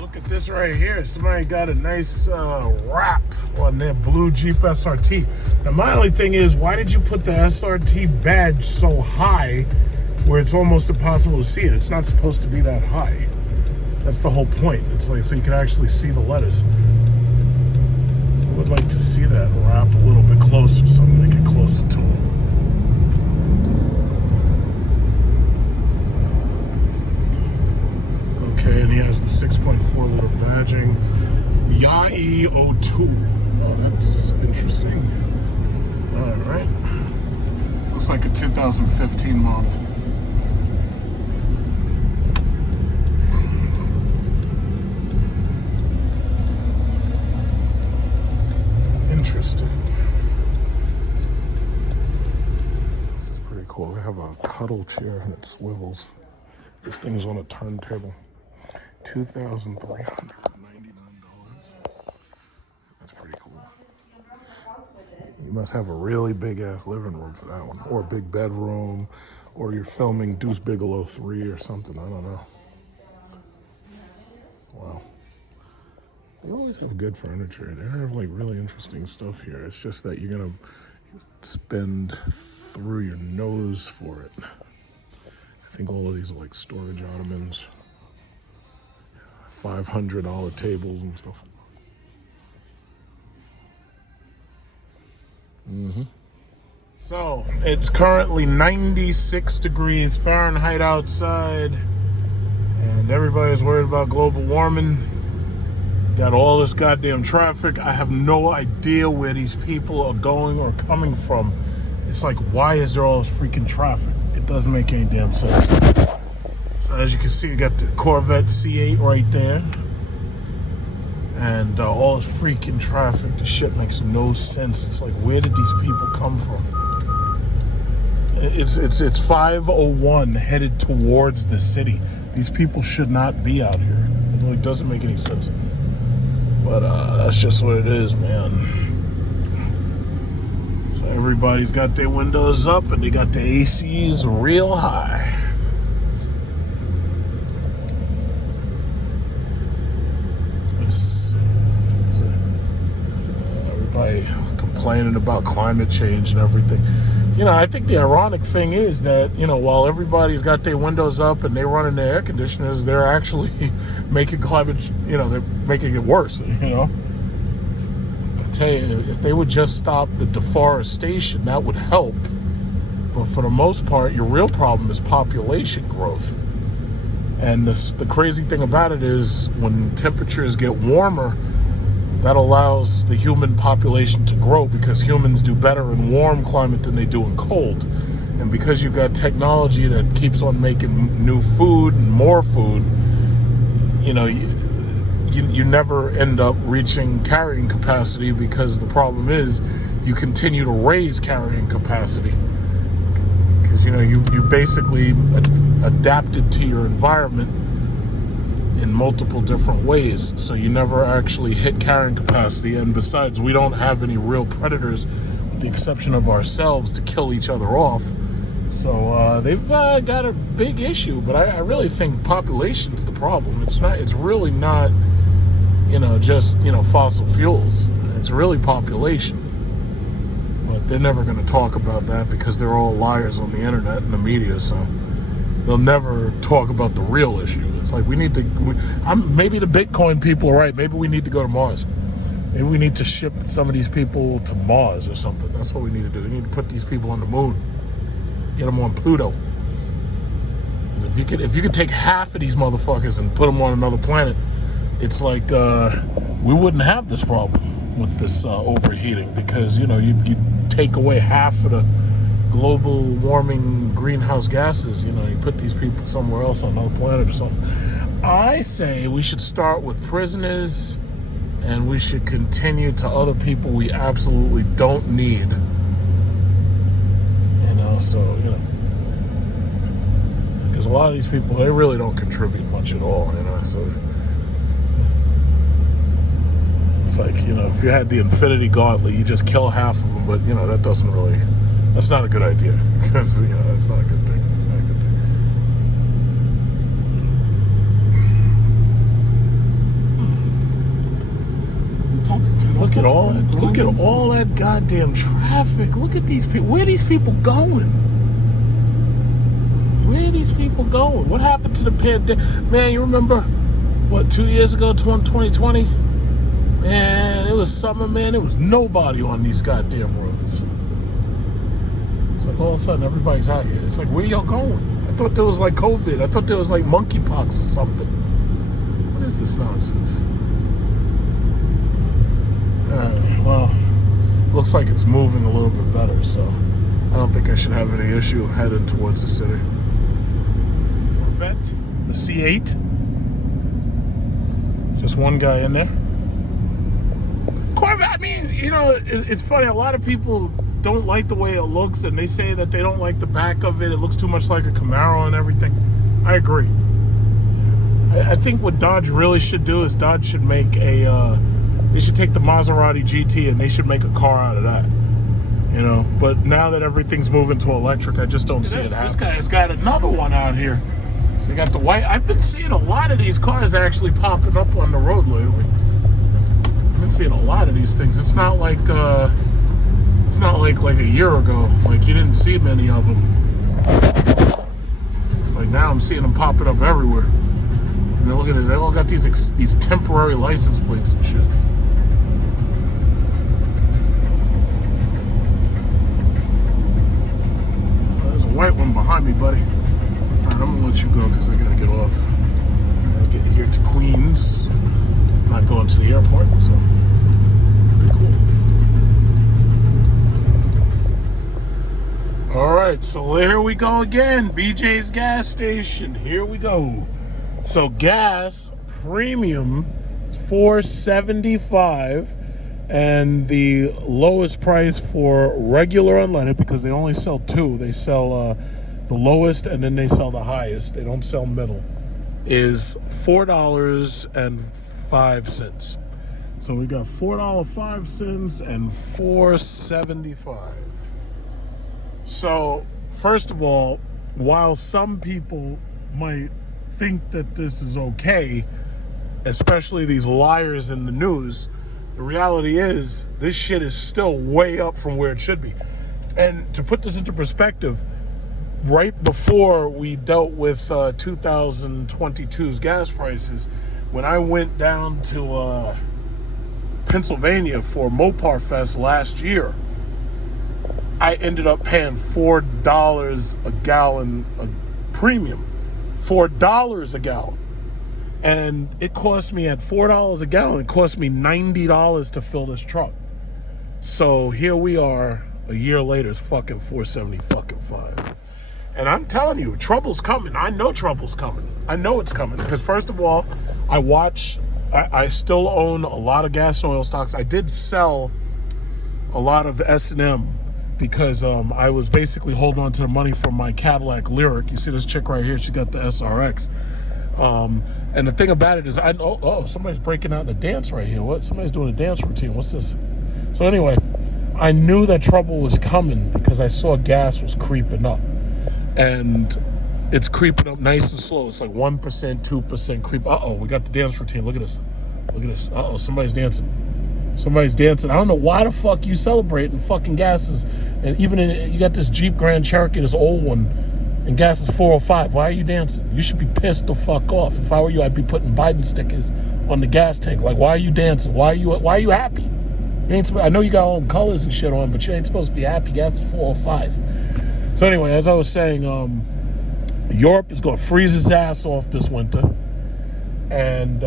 Look at this right here. Somebody got a nice wrap on their blue Jeep SRT. Now, my only thing is, why did you put the SRT badge so high where it's almost impossible to see it? It's not supposed to be that high. That's the whole point. It's like so you can actually see the letters. I would like to see that wrap a little bit closer, so I'm going to get closer to him. Okay, and he has the 6.4 liter badging. Yai 02. Oh, that's interesting. All right. Looks like a 2015 model. Interesting. This is pretty cool. They have a cuddle chair that swivels. This thing's on a turntable. $2,399. That's pretty cool. You must have a really big ass living room for that one, or a big bedroom, or you're filming Deuce Bigalow 3 or something. I don't know. Wow. They always have good furniture. They have like really interesting stuff here. It's just that you're gonna spend through your nose for it. I think all of these are like storage ottomans, $500 tables and stuff. So it's currently 96 degrees Fahrenheit outside, and everybody's worried about global warming. Got all this goddamn traffic. I have no idea where these people are going or coming from. It's like, why is there all this freaking traffic? It doesn't make any damn sense. So as you can see, you got the Corvette C8 right there. And all this freaking traffic. The shit makes no sense. It's like, where did these people come from? It's 5:01 headed towards the city. These people should not be out here. It really doesn't make any sense. But that's just what it is, man. So everybody's got their windows up and they got their ACs real high. Everybody complaining about climate change and everything. You know, I think the ironic thing is that, you know, while everybody's got their windows up and they're running their air conditioners, they're actually making climate, you know, they're making it worse, you know. I tell you, if they would just stop the deforestation, that would help. But for the most part, your real problem is population growth. And the crazy thing about it is when temperatures get warmer, that allows the human population to grow because humans do better in warm climate than they do in cold. And because you've got technology that keeps on making new food and more food, you know, you never end up reaching carrying capacity because the problem is you continue to raise carrying capacity. Because, you know, you basically adapted to your environment in multiple different ways, so you never actually hit carrying capacity. And besides, we don't have any real predators with the exception of ourselves to kill each other off, So they've got a big issue, but I really think population's the problem. It's not. It's really not, just fossil fuels. It's really population. But they're never going to talk about that because they're all liars on the internet and the media. So they'll never talk about the real issue. It's like maybe the Bitcoin people are right. Maybe we need to go to Mars. Maybe we need to ship some of these people to Mars or something. That's what we need to do. We need to put these people on the moon. Get them on Pluto. If you could take half of these motherfuckers and put them on another planet, it's like we wouldn't have this problem with this overheating, because you take away half of the global warming greenhouse gases. You put these people somewhere else on another planet or something. I say we should start with prisoners, and we should continue to other people we absolutely don't need. Because a lot of these people, they really don't contribute much at all, so it's like, if you had the Infinity Gauntlet, you just kill half of them, but, that's not a good idea, because, it's not a good thing. It's not a good thing. Look at all that goddamn traffic. Look at these people. Where are these people going? What happened to the pandemic? Man, you remember, 2 years ago, 2020? Man, it was summer, man. There was nobody on these goddamn roads. It's like all of a sudden everybody's out here. It's like, where y'all going? I thought there was like COVID. I thought there was like monkeypox or something. What is this nonsense? Well, looks like it's moving a little bit better, so I don't think I should have any issue heading towards the city. Corvette, the C8. Just one guy in there. Corvette, I mean, it's funny. A lot of people don't like the way it looks, and they say that they don't like the back of it. It looks too much like a Camaro and everything. I agree. I think what Dodge really should do is Dodge should make they should take the Maserati GT and they should make a car out of that. But now that everything's moving to electric, I just don't see it happening. This guy's got another one out here. So you got the white. I've been seeing a lot of these cars actually popping up on the road lately. I've been seeing a lot of these things. It's not like a year ago. Like, you didn't see many of them. It's like now I'm seeing them popping up everywhere. And look at it. They all got these temporary license plates and shit. There's a white one behind me, buddy. Alright, I'm gonna let you go because I gotta get off. I gotta get here to Queens. I'm not going to the airport, so pretty cool. Alright, so here we go again. BJ's gas station. Here we go. So gas premium is $4.75, and the lowest price for regular unleaded, because they only sell two. They sell the lowest and then they sell the highest. They don't sell middle. Is $4.05. So we got $4.05 and $4.75. So first of all, while some people might think that this is okay, especially these liars in the news, the reality is this shit is still way up from where it should be. And to put this into perspective, right before we dealt with 2022's gas prices, when I went down to Pennsylvania for Mopar Fest last year, I ended up paying $4 a gallon a premium. $4 a gallon. And it cost me, at $4 a gallon, it cost me $90 to fill this truck. So here we are, a year later, it's fucking $4.75. And I'm telling you, trouble's coming. I know trouble's coming. I know it's coming. Because first of all, I still own a lot of gas and oil stocks. I did sell a lot of S&M because I was basically holding on to the money from my Cadillac Lyric. You see this chick right here? She got the SRX. And the thing about it is, somebody's breaking out in a dance right here. What? Somebody's doing a dance routine. What's this? So anyway, I knew that trouble was coming because I saw gas was creeping up. and it's creeping up nice and slow. It's like 1%, 2% creep. We got the dance routine. Look at this. Look at this. Somebody's dancing. Somebody's dancing. I don't know why the fuck you celebrating fucking gases. And even you got this Jeep Grand Cherokee, this old one, and gas is 405. Why are you dancing? You should be pissed the fuck off. If I were you, I'd be putting Biden stickers on the gas tank. Like, why are you dancing? Why are you happy? I know you got all colors and shit on, but you ain't supposed to be happy. Gas is 405. So anyway, as I was saying, Europe is going to freeze its ass off this winter, and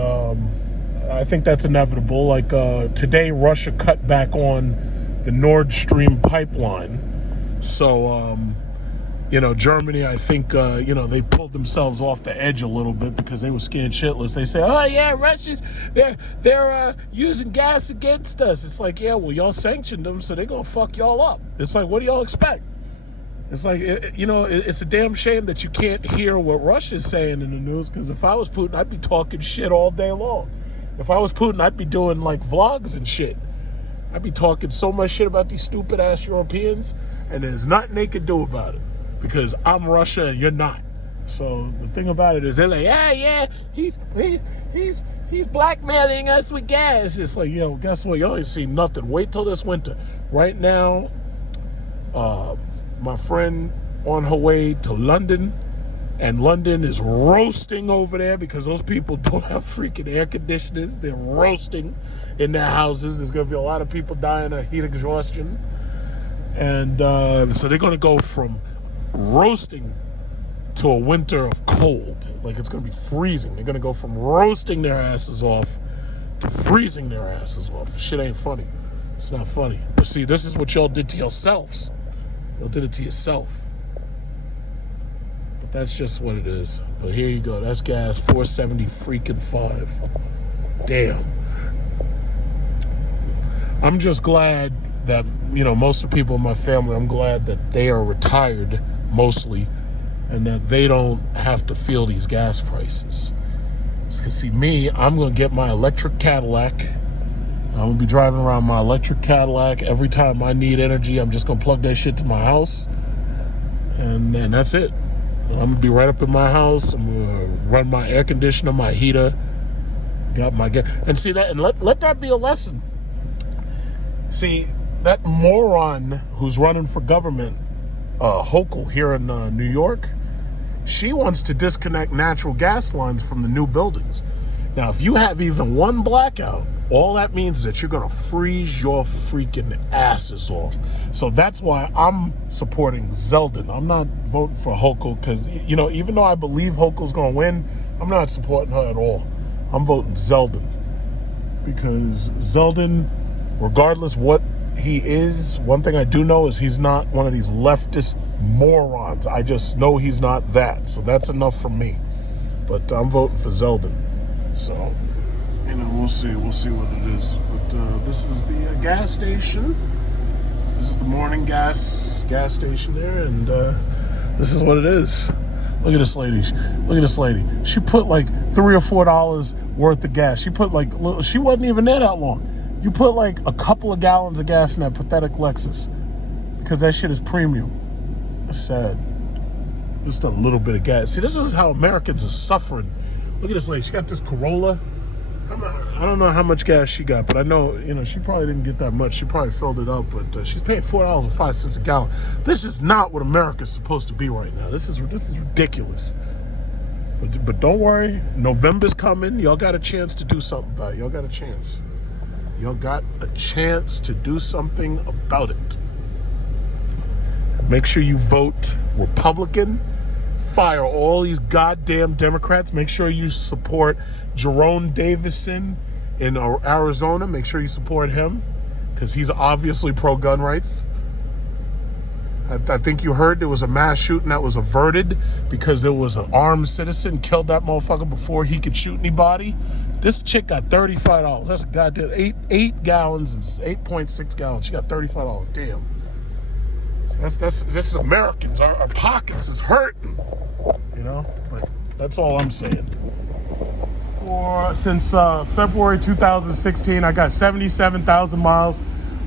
I think that's inevitable. Like today, Russia cut back on the Nord Stream pipeline. So, Germany, I think, they pulled themselves off the edge a little bit because they were scared shitless. They say, oh, yeah, Russians, they're using gas against us. It's like, yeah, well, y'all sanctioned them, so they're going to fuck y'all up. It's like, what do y'all expect? It's like, it's a damn shame that you can't hear what Russia's saying in the news, because if I was Putin, I'd be talking shit all day long. If I was Putin, I'd be doing, like, vlogs and shit. I'd be talking so much shit about these stupid-ass Europeans, and there's nothing they can do about it, because I'm Russia and you're not. So the thing about it is they're like, yeah, he's blackmailing us with gas. It's like, well, guess what? You ain't seen nothing. Wait till this winter. Right now, my friend on her way to London, and London is roasting over there because those people don't have freaking air conditioners. They're roasting in their houses. There's going to be a lot of people dying of heat exhaustion. And so they're going to go from roasting to a winter of cold. Like, it's going to be freezing. They're going to go from roasting their asses off to freezing their asses off. Shit ain't funny. It's not funny. But see, this is what y'all did to yourselves. Y'all did it to yourself. But that's just what it is. But here you go. That's gas, 470 freaking 5. Damn. I'm just glad that, most of the people in my family, I'm glad that they are retired mostly, and that they don't have to feel these gas prices. Because see, me, I'm going to get my electric Cadillac. I'm going to be driving around my electric Cadillac. Every time I need energy, I'm just going to plug that shit to my house. And that's it. I'm going to be right up in my house. I'm going to run my air conditioner, my heater. Got my gas. And see that, and let that be a lesson. See, that moron who's running for government, Hochul here in New York, she wants to disconnect natural gas lines from the new buildings. Now, if you have even one blackout, all that means is that you're going to freeze your freaking asses off. So that's why I'm supporting Zeldin. I'm not voting for Hochul because, even though I believe Hochul's going to win, I'm not supporting her at all. I'm voting Zeldin because Zeldin, regardless what he is, one thing I do know is he's not one of these leftist morons. I just know he's not that. So that's enough for me. But I'm voting for Zeldin. So, we'll see. We'll see what it is. But this is the gas station. This is the morning gas station there. And this is what it is. Look at this lady. Look at this lady. She put like $3 or $4 worth of gas. She wasn't even there that long. You put like a couple of gallons of gas in that pathetic Lexus because that shit is premium. It's sad. Just a little bit of gas. See, this is how Americans are suffering. Look at this lady. She got this Corolla. I don't know how much gas she got, but I know, she probably didn't get that much. She probably filled it up, but she's paying $4.05 a gallon. This is not what America's supposed to be right now. This is ridiculous. But don't worry. November's coming. Y'all got a chance to do something about it. Y'all got a chance. Y'all got a chance to do something about it. Make sure you vote Republican. Fire all these goddamn Democrats. Make sure you support Jerome Davison in Arizona. Make sure you support him because he's obviously pro-gun rights. I think you heard there was a mass shooting that was averted because there was an armed citizen killed that motherfucker before he could shoot anybody. This chick got $35. That's a goddamn 8 gallons and 8.6 gallons. She got $35. Damn. This is Americans. Our pockets is hurting. But that's all I'm saying. Since February 2016, I got 77,000 miles.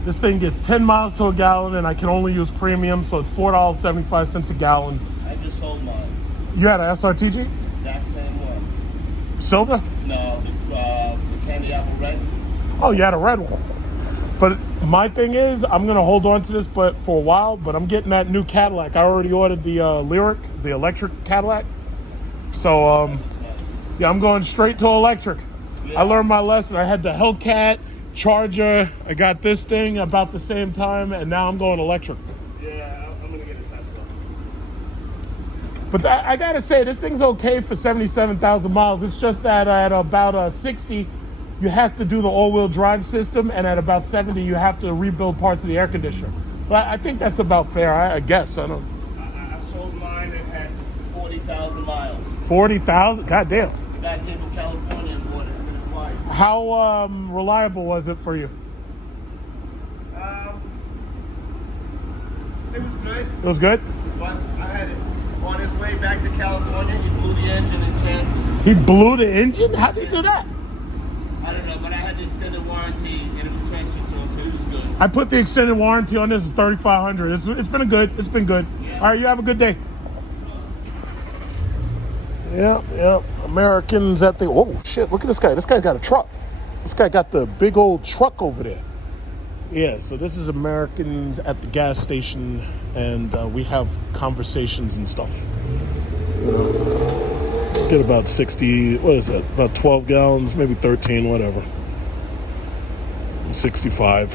This thing gets 10 miles to a gallon, and I can only use premium, so it's $4.75 a gallon. You had an SRTG? Exact same one. Silver? No, the candy apple red. Oh, you had a red one. But my thing is, I'm going to hold on to this but for a while, but I'm getting that new Cadillac. I already ordered the Lyric, the electric Cadillac. So, yeah, I'm going straight to electric. I learned my lesson. I had the Hellcat, Charger. I got this thing about the same time, and now I'm going electric. Yeah, I'm going to get a Tesla. But I got to say, this thing's okay for 77,000 miles. It's just that at about 60, you have to do the all-wheel drive system, and at about 70, you have to rebuild parts of the air conditioner. But I think that's about fair, I guess. I don't. I sold mine and had 40,000 miles. 40,000? God damn. The guy came from California and bought it with his wife. How reliable was it for you? It was good, It was good? but I had it. On his way back to California, he blew the engine in Kansas. He blew the engine? How did he do that? I don't know, but I had the extended warranty and it was transferred to him, so it was good. I put the extended warranty on this, it's $3,500. It's been good. It's been good. Yeah. All right, you have a good day. Yep. Americans at the... Oh, shit, look at this guy. This guy's got a truck. This guy got the big old truck over there. Yeah, so this is Americans at the gas station, and we have conversations and stuff. Get about 60, what is that? About 12 gallons, maybe 13, whatever. 65.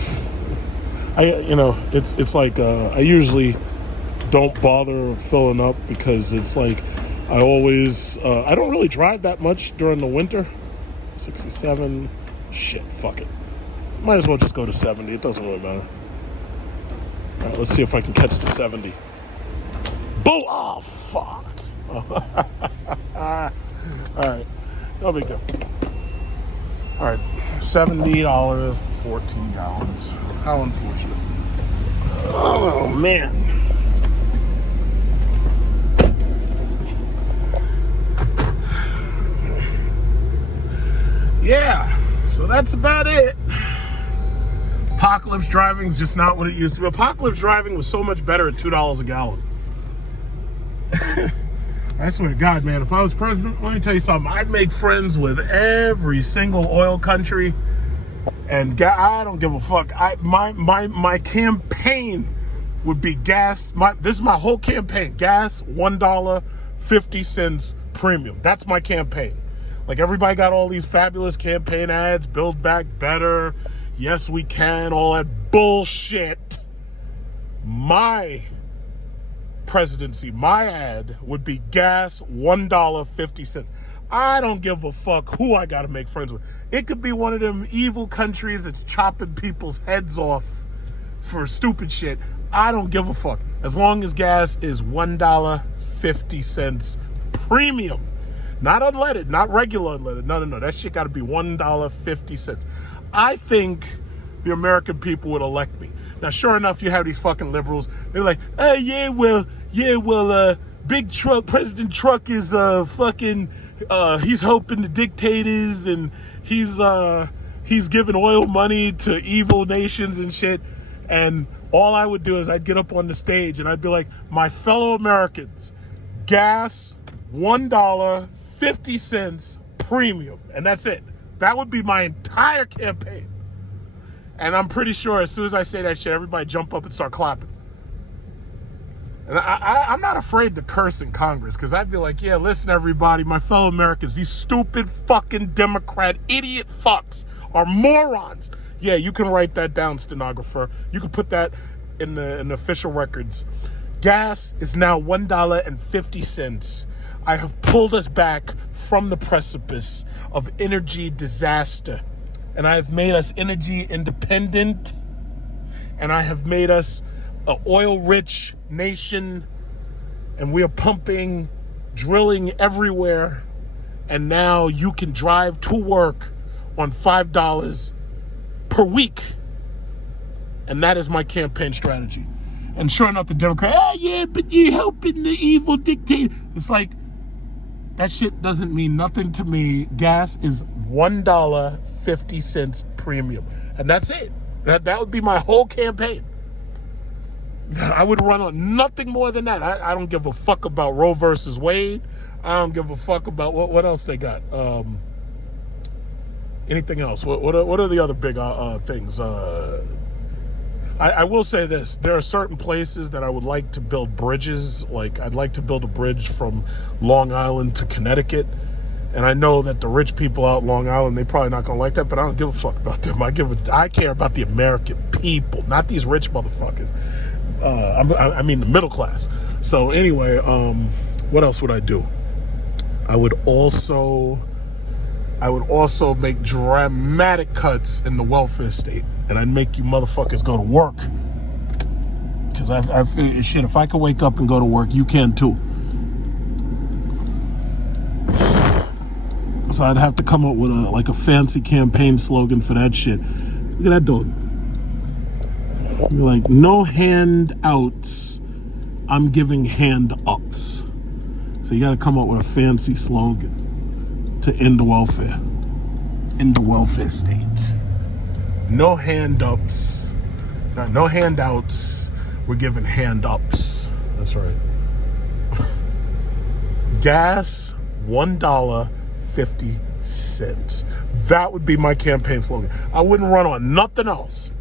It's like I usually don't bother filling up because it's like I always I don't really drive that much during the winter. 67. Shit, fuck it. Might as well just go to 70. It doesn't really matter. All right, let's see if I can catch the 70. Boom! Oh, fuck. All right, no big deal. All right, $70 for 14 gallons. How unfortunate. Oh, man. Yeah, so that's about it. Apocalypse driving is just not what it used to be. Apocalypse driving was so much better at $2 a gallon. I swear to God, man, if I was president, let me tell you something. I'd make friends with every single oil country, and I don't give a fuck. My campaign would be gas. This is my whole campaign. Gas, $1.50 premium. That's my campaign. Like, everybody got all these fabulous campaign ads, Build Back Better, Yes We Can, all that bullshit. My presidency, my ad would be gas, $1.50. I don't give a fuck who I gotta make friends with. It could be one of them evil countries that's chopping people's heads off for stupid shit. I don't give a fuck. As long as gas is $1.50 premium. Not unleaded, not regular unleaded. No. That shit gotta be $1.50. I think the American people would elect me. Now, sure enough, you have these fucking liberals. They're like, oh, big truck, President Truck is he's helping the dictators, and he's giving oil money to evil nations and shit. And all I would do is I'd get up on the stage and I'd be like, my fellow Americans, gas, $1.50 premium. And that's it. That would be my entire campaign. And I'm pretty sure as soon as I say that shit, everybody jump up and start clapping. And I'm not afraid to curse in Congress, because I'd be like, yeah, listen, everybody, my fellow Americans, these stupid fucking Democrat idiot fucks are morons. Yeah, you can write that down, stenographer. You can put that in the official records. Gas is now $1.50. I have pulled us back from the precipice of energy disaster. And I have made us energy independent. And I have made us an oil-rich nation. And we are pumping, drilling everywhere. And now you can drive to work on $5 per week. And that is my campaign strategy. And sure enough, the Democrat, oh yeah, but you're helping the evil dictator. It's like, that shit doesn't mean nothing to me. Gas is $1.50 premium. And that's it. That would be my whole campaign. I would run on nothing more than that. I don't give a fuck about Roe versus Wade. I don't give a fuck about what else they got. Anything else? What are the other big things? I will say this. There are certain places that I would like to build bridges. Like, I'd like to build a bridge from Long Island to Connecticut. And I know that the rich people out Long Island, they probably not going to like that, but I don't give a fuck about them. I care about the American people, not these rich motherfuckers. I mean the middle class. So anyway, what else would I do? I would also make dramatic cuts in the welfare state, and I'd make you motherfuckers go to work. Because I feel shit. If I can wake up and go to work, you can too. So I'd have to come up with a fancy campaign slogan for that shit. Look at that dog. Be like, no handouts, I'm giving hand ups. So you got to come up with a fancy slogan to end the welfare. End the welfare state. No hand ups. No handouts. We're giving hand ups. That's right. Gas, $1.50. That would be my campaign slogan. I wouldn't run on nothing else.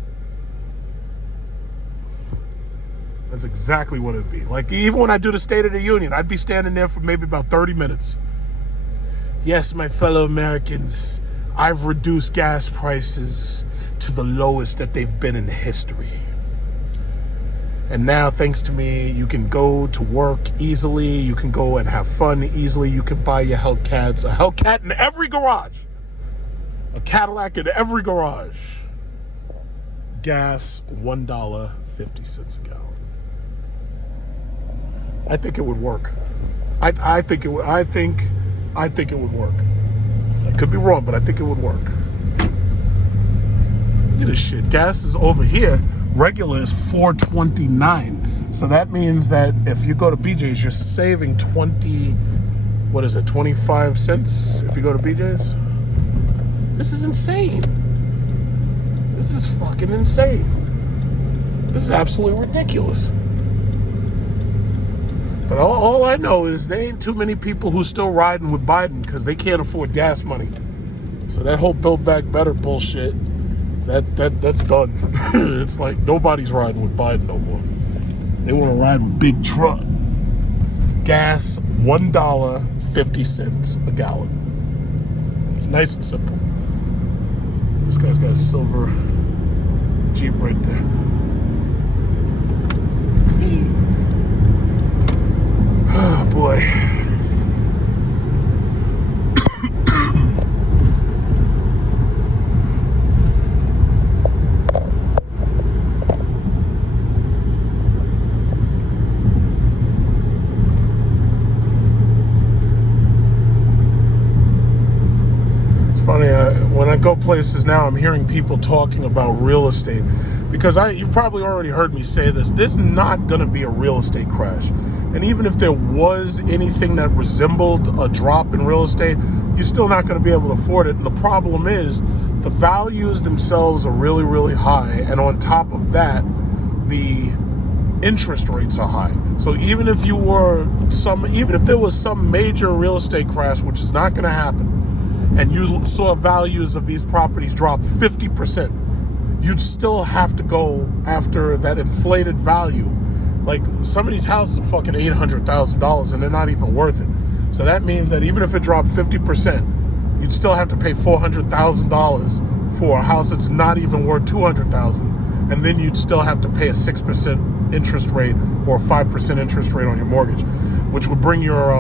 That's exactly what it'd be. Like, even when I do the State of the Union, I'd be standing there for maybe about 30 minutes. Yes, my fellow Americans, I've reduced gas prices to the lowest that they've been in history. And now, thanks to me, you can go to work easily. You can go and have fun easily. You can buy your Hellcats. A Hellcat in every garage. A Cadillac in every garage. Gas, $1.50 a gallon. I think it would work. I think it would work. I could be wrong, but I think it would work. Look at this shit. Gas is over here. Regular is $4.29. So that means that if you go to BJ's, you're saving 25 cents if you go to BJ's. This is insane. This is fucking insane. This is absolutely ridiculous. But all I know is there ain't too many people who still riding with Biden because they can't afford gas money. So that whole Build Back Better bullshit, that's done. It's like nobody's riding with Biden no more. They want to ride with big truck. Gas, $1.50 a gallon. Nice and simple. This guy's got a silver Jeep right there. Oh boy. It's funny, when I go places now, I'm hearing people talking about real estate because you've probably already heard me say this. There's not going to be a real estate crash. And even if there was anything that resembled a drop in real estate, you're still not going to be able to afford it. And the problem is the values themselves are really, really high. And on top of that, the interest rates are high. So even if there was some major real estate crash, which is not going to happen, and you saw values of these properties drop 50%, you'd still have to go after that inflated value. Like, some of these houses are fucking $800,000 and they're not even worth it. So that means that even if it dropped 50%, you'd still have to pay $400,000 for a house that's not even worth $200,000. And then you'd still have to pay a 6% interest rate or a 5% interest rate on your mortgage, which would bring your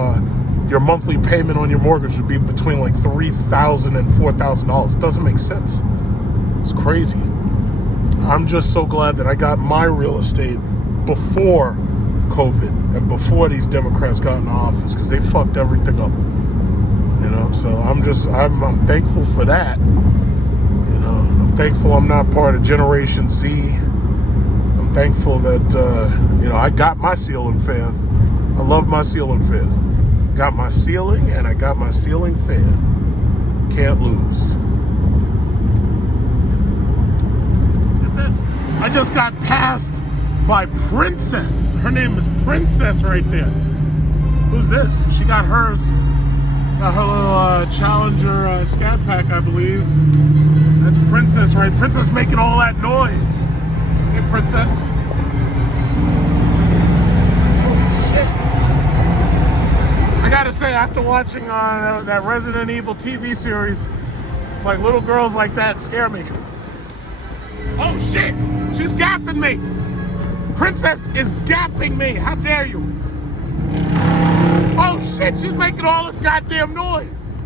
monthly payment on your mortgage would be between like $3,000 and $4,000. It doesn't make sense. It's crazy. I'm just so glad that I got my real estate before COVID and before these Democrats got in office, because they fucked everything up, so I'm thankful for that. I'm thankful I'm not part of Generation Z. I'm thankful that I got my ceiling fan. I love my ceiling fan. Got my ceiling and I got my ceiling fan. Can't lose. Look at this. I just got passed by Princess. Her name is Princess right there. Who's this? She got hers. Got her little Challenger Scat Pack, I believe. That's Princess, right? Princess making all that noise. Hey, Princess. Holy shit. I gotta say, after watching that Resident Evil TV series, it's like little girls like that scare me. Oh shit! She's gapping me! Princess is gapping me! How dare you! Oh shit, she's making all this goddamn noise!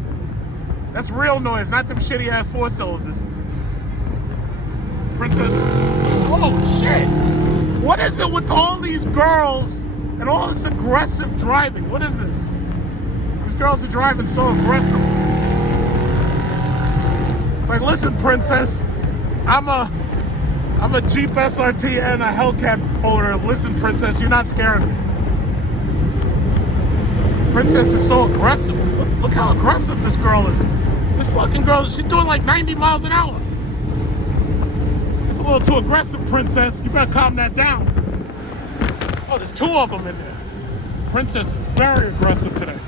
That's real noise, not them shitty ass 4-cylinders. Princess. Oh shit! What is it with all these girls and all this aggressive driving? What is this? These girls are driving so aggressive. It's like, listen, Princess, I'm a Jeep SRT and a Hellcat holder. Listen, Princess, you're not scaring me. Princess is so aggressive. Look how aggressive this girl is. This fucking girl, she's doing like 90 miles an hour. It's a little too aggressive, Princess. You better calm that down. Oh, there's 2 of them in there. Princess is very aggressive today.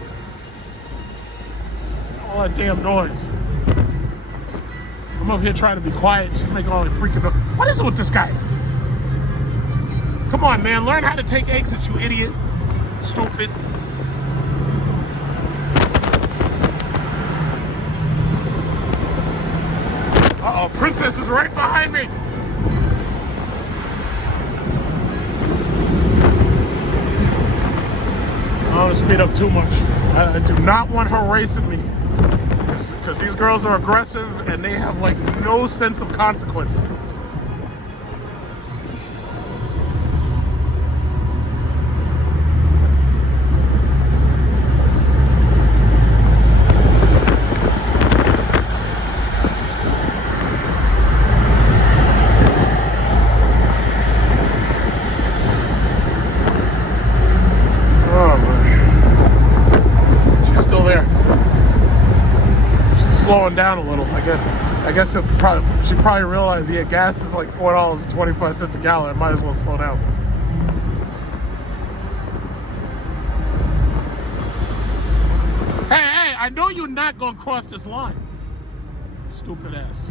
All that damn noise. I'm up here trying to be quiet. She's making all that freaking noise. What is it with this guy? Come on, man. Learn how to take exits, you idiot. Stupid. Uh-oh, Princess is right behind me. I don't want to speed up too much. I do not want her racing me. Because these girls are aggressive and they have like no sense of consequence. Slowing down a little. I guess she probably realized, yeah, gas is like $4.25 a gallon. I might as well slow down. Hey, I know you're not gonna cross this line. Stupid ass.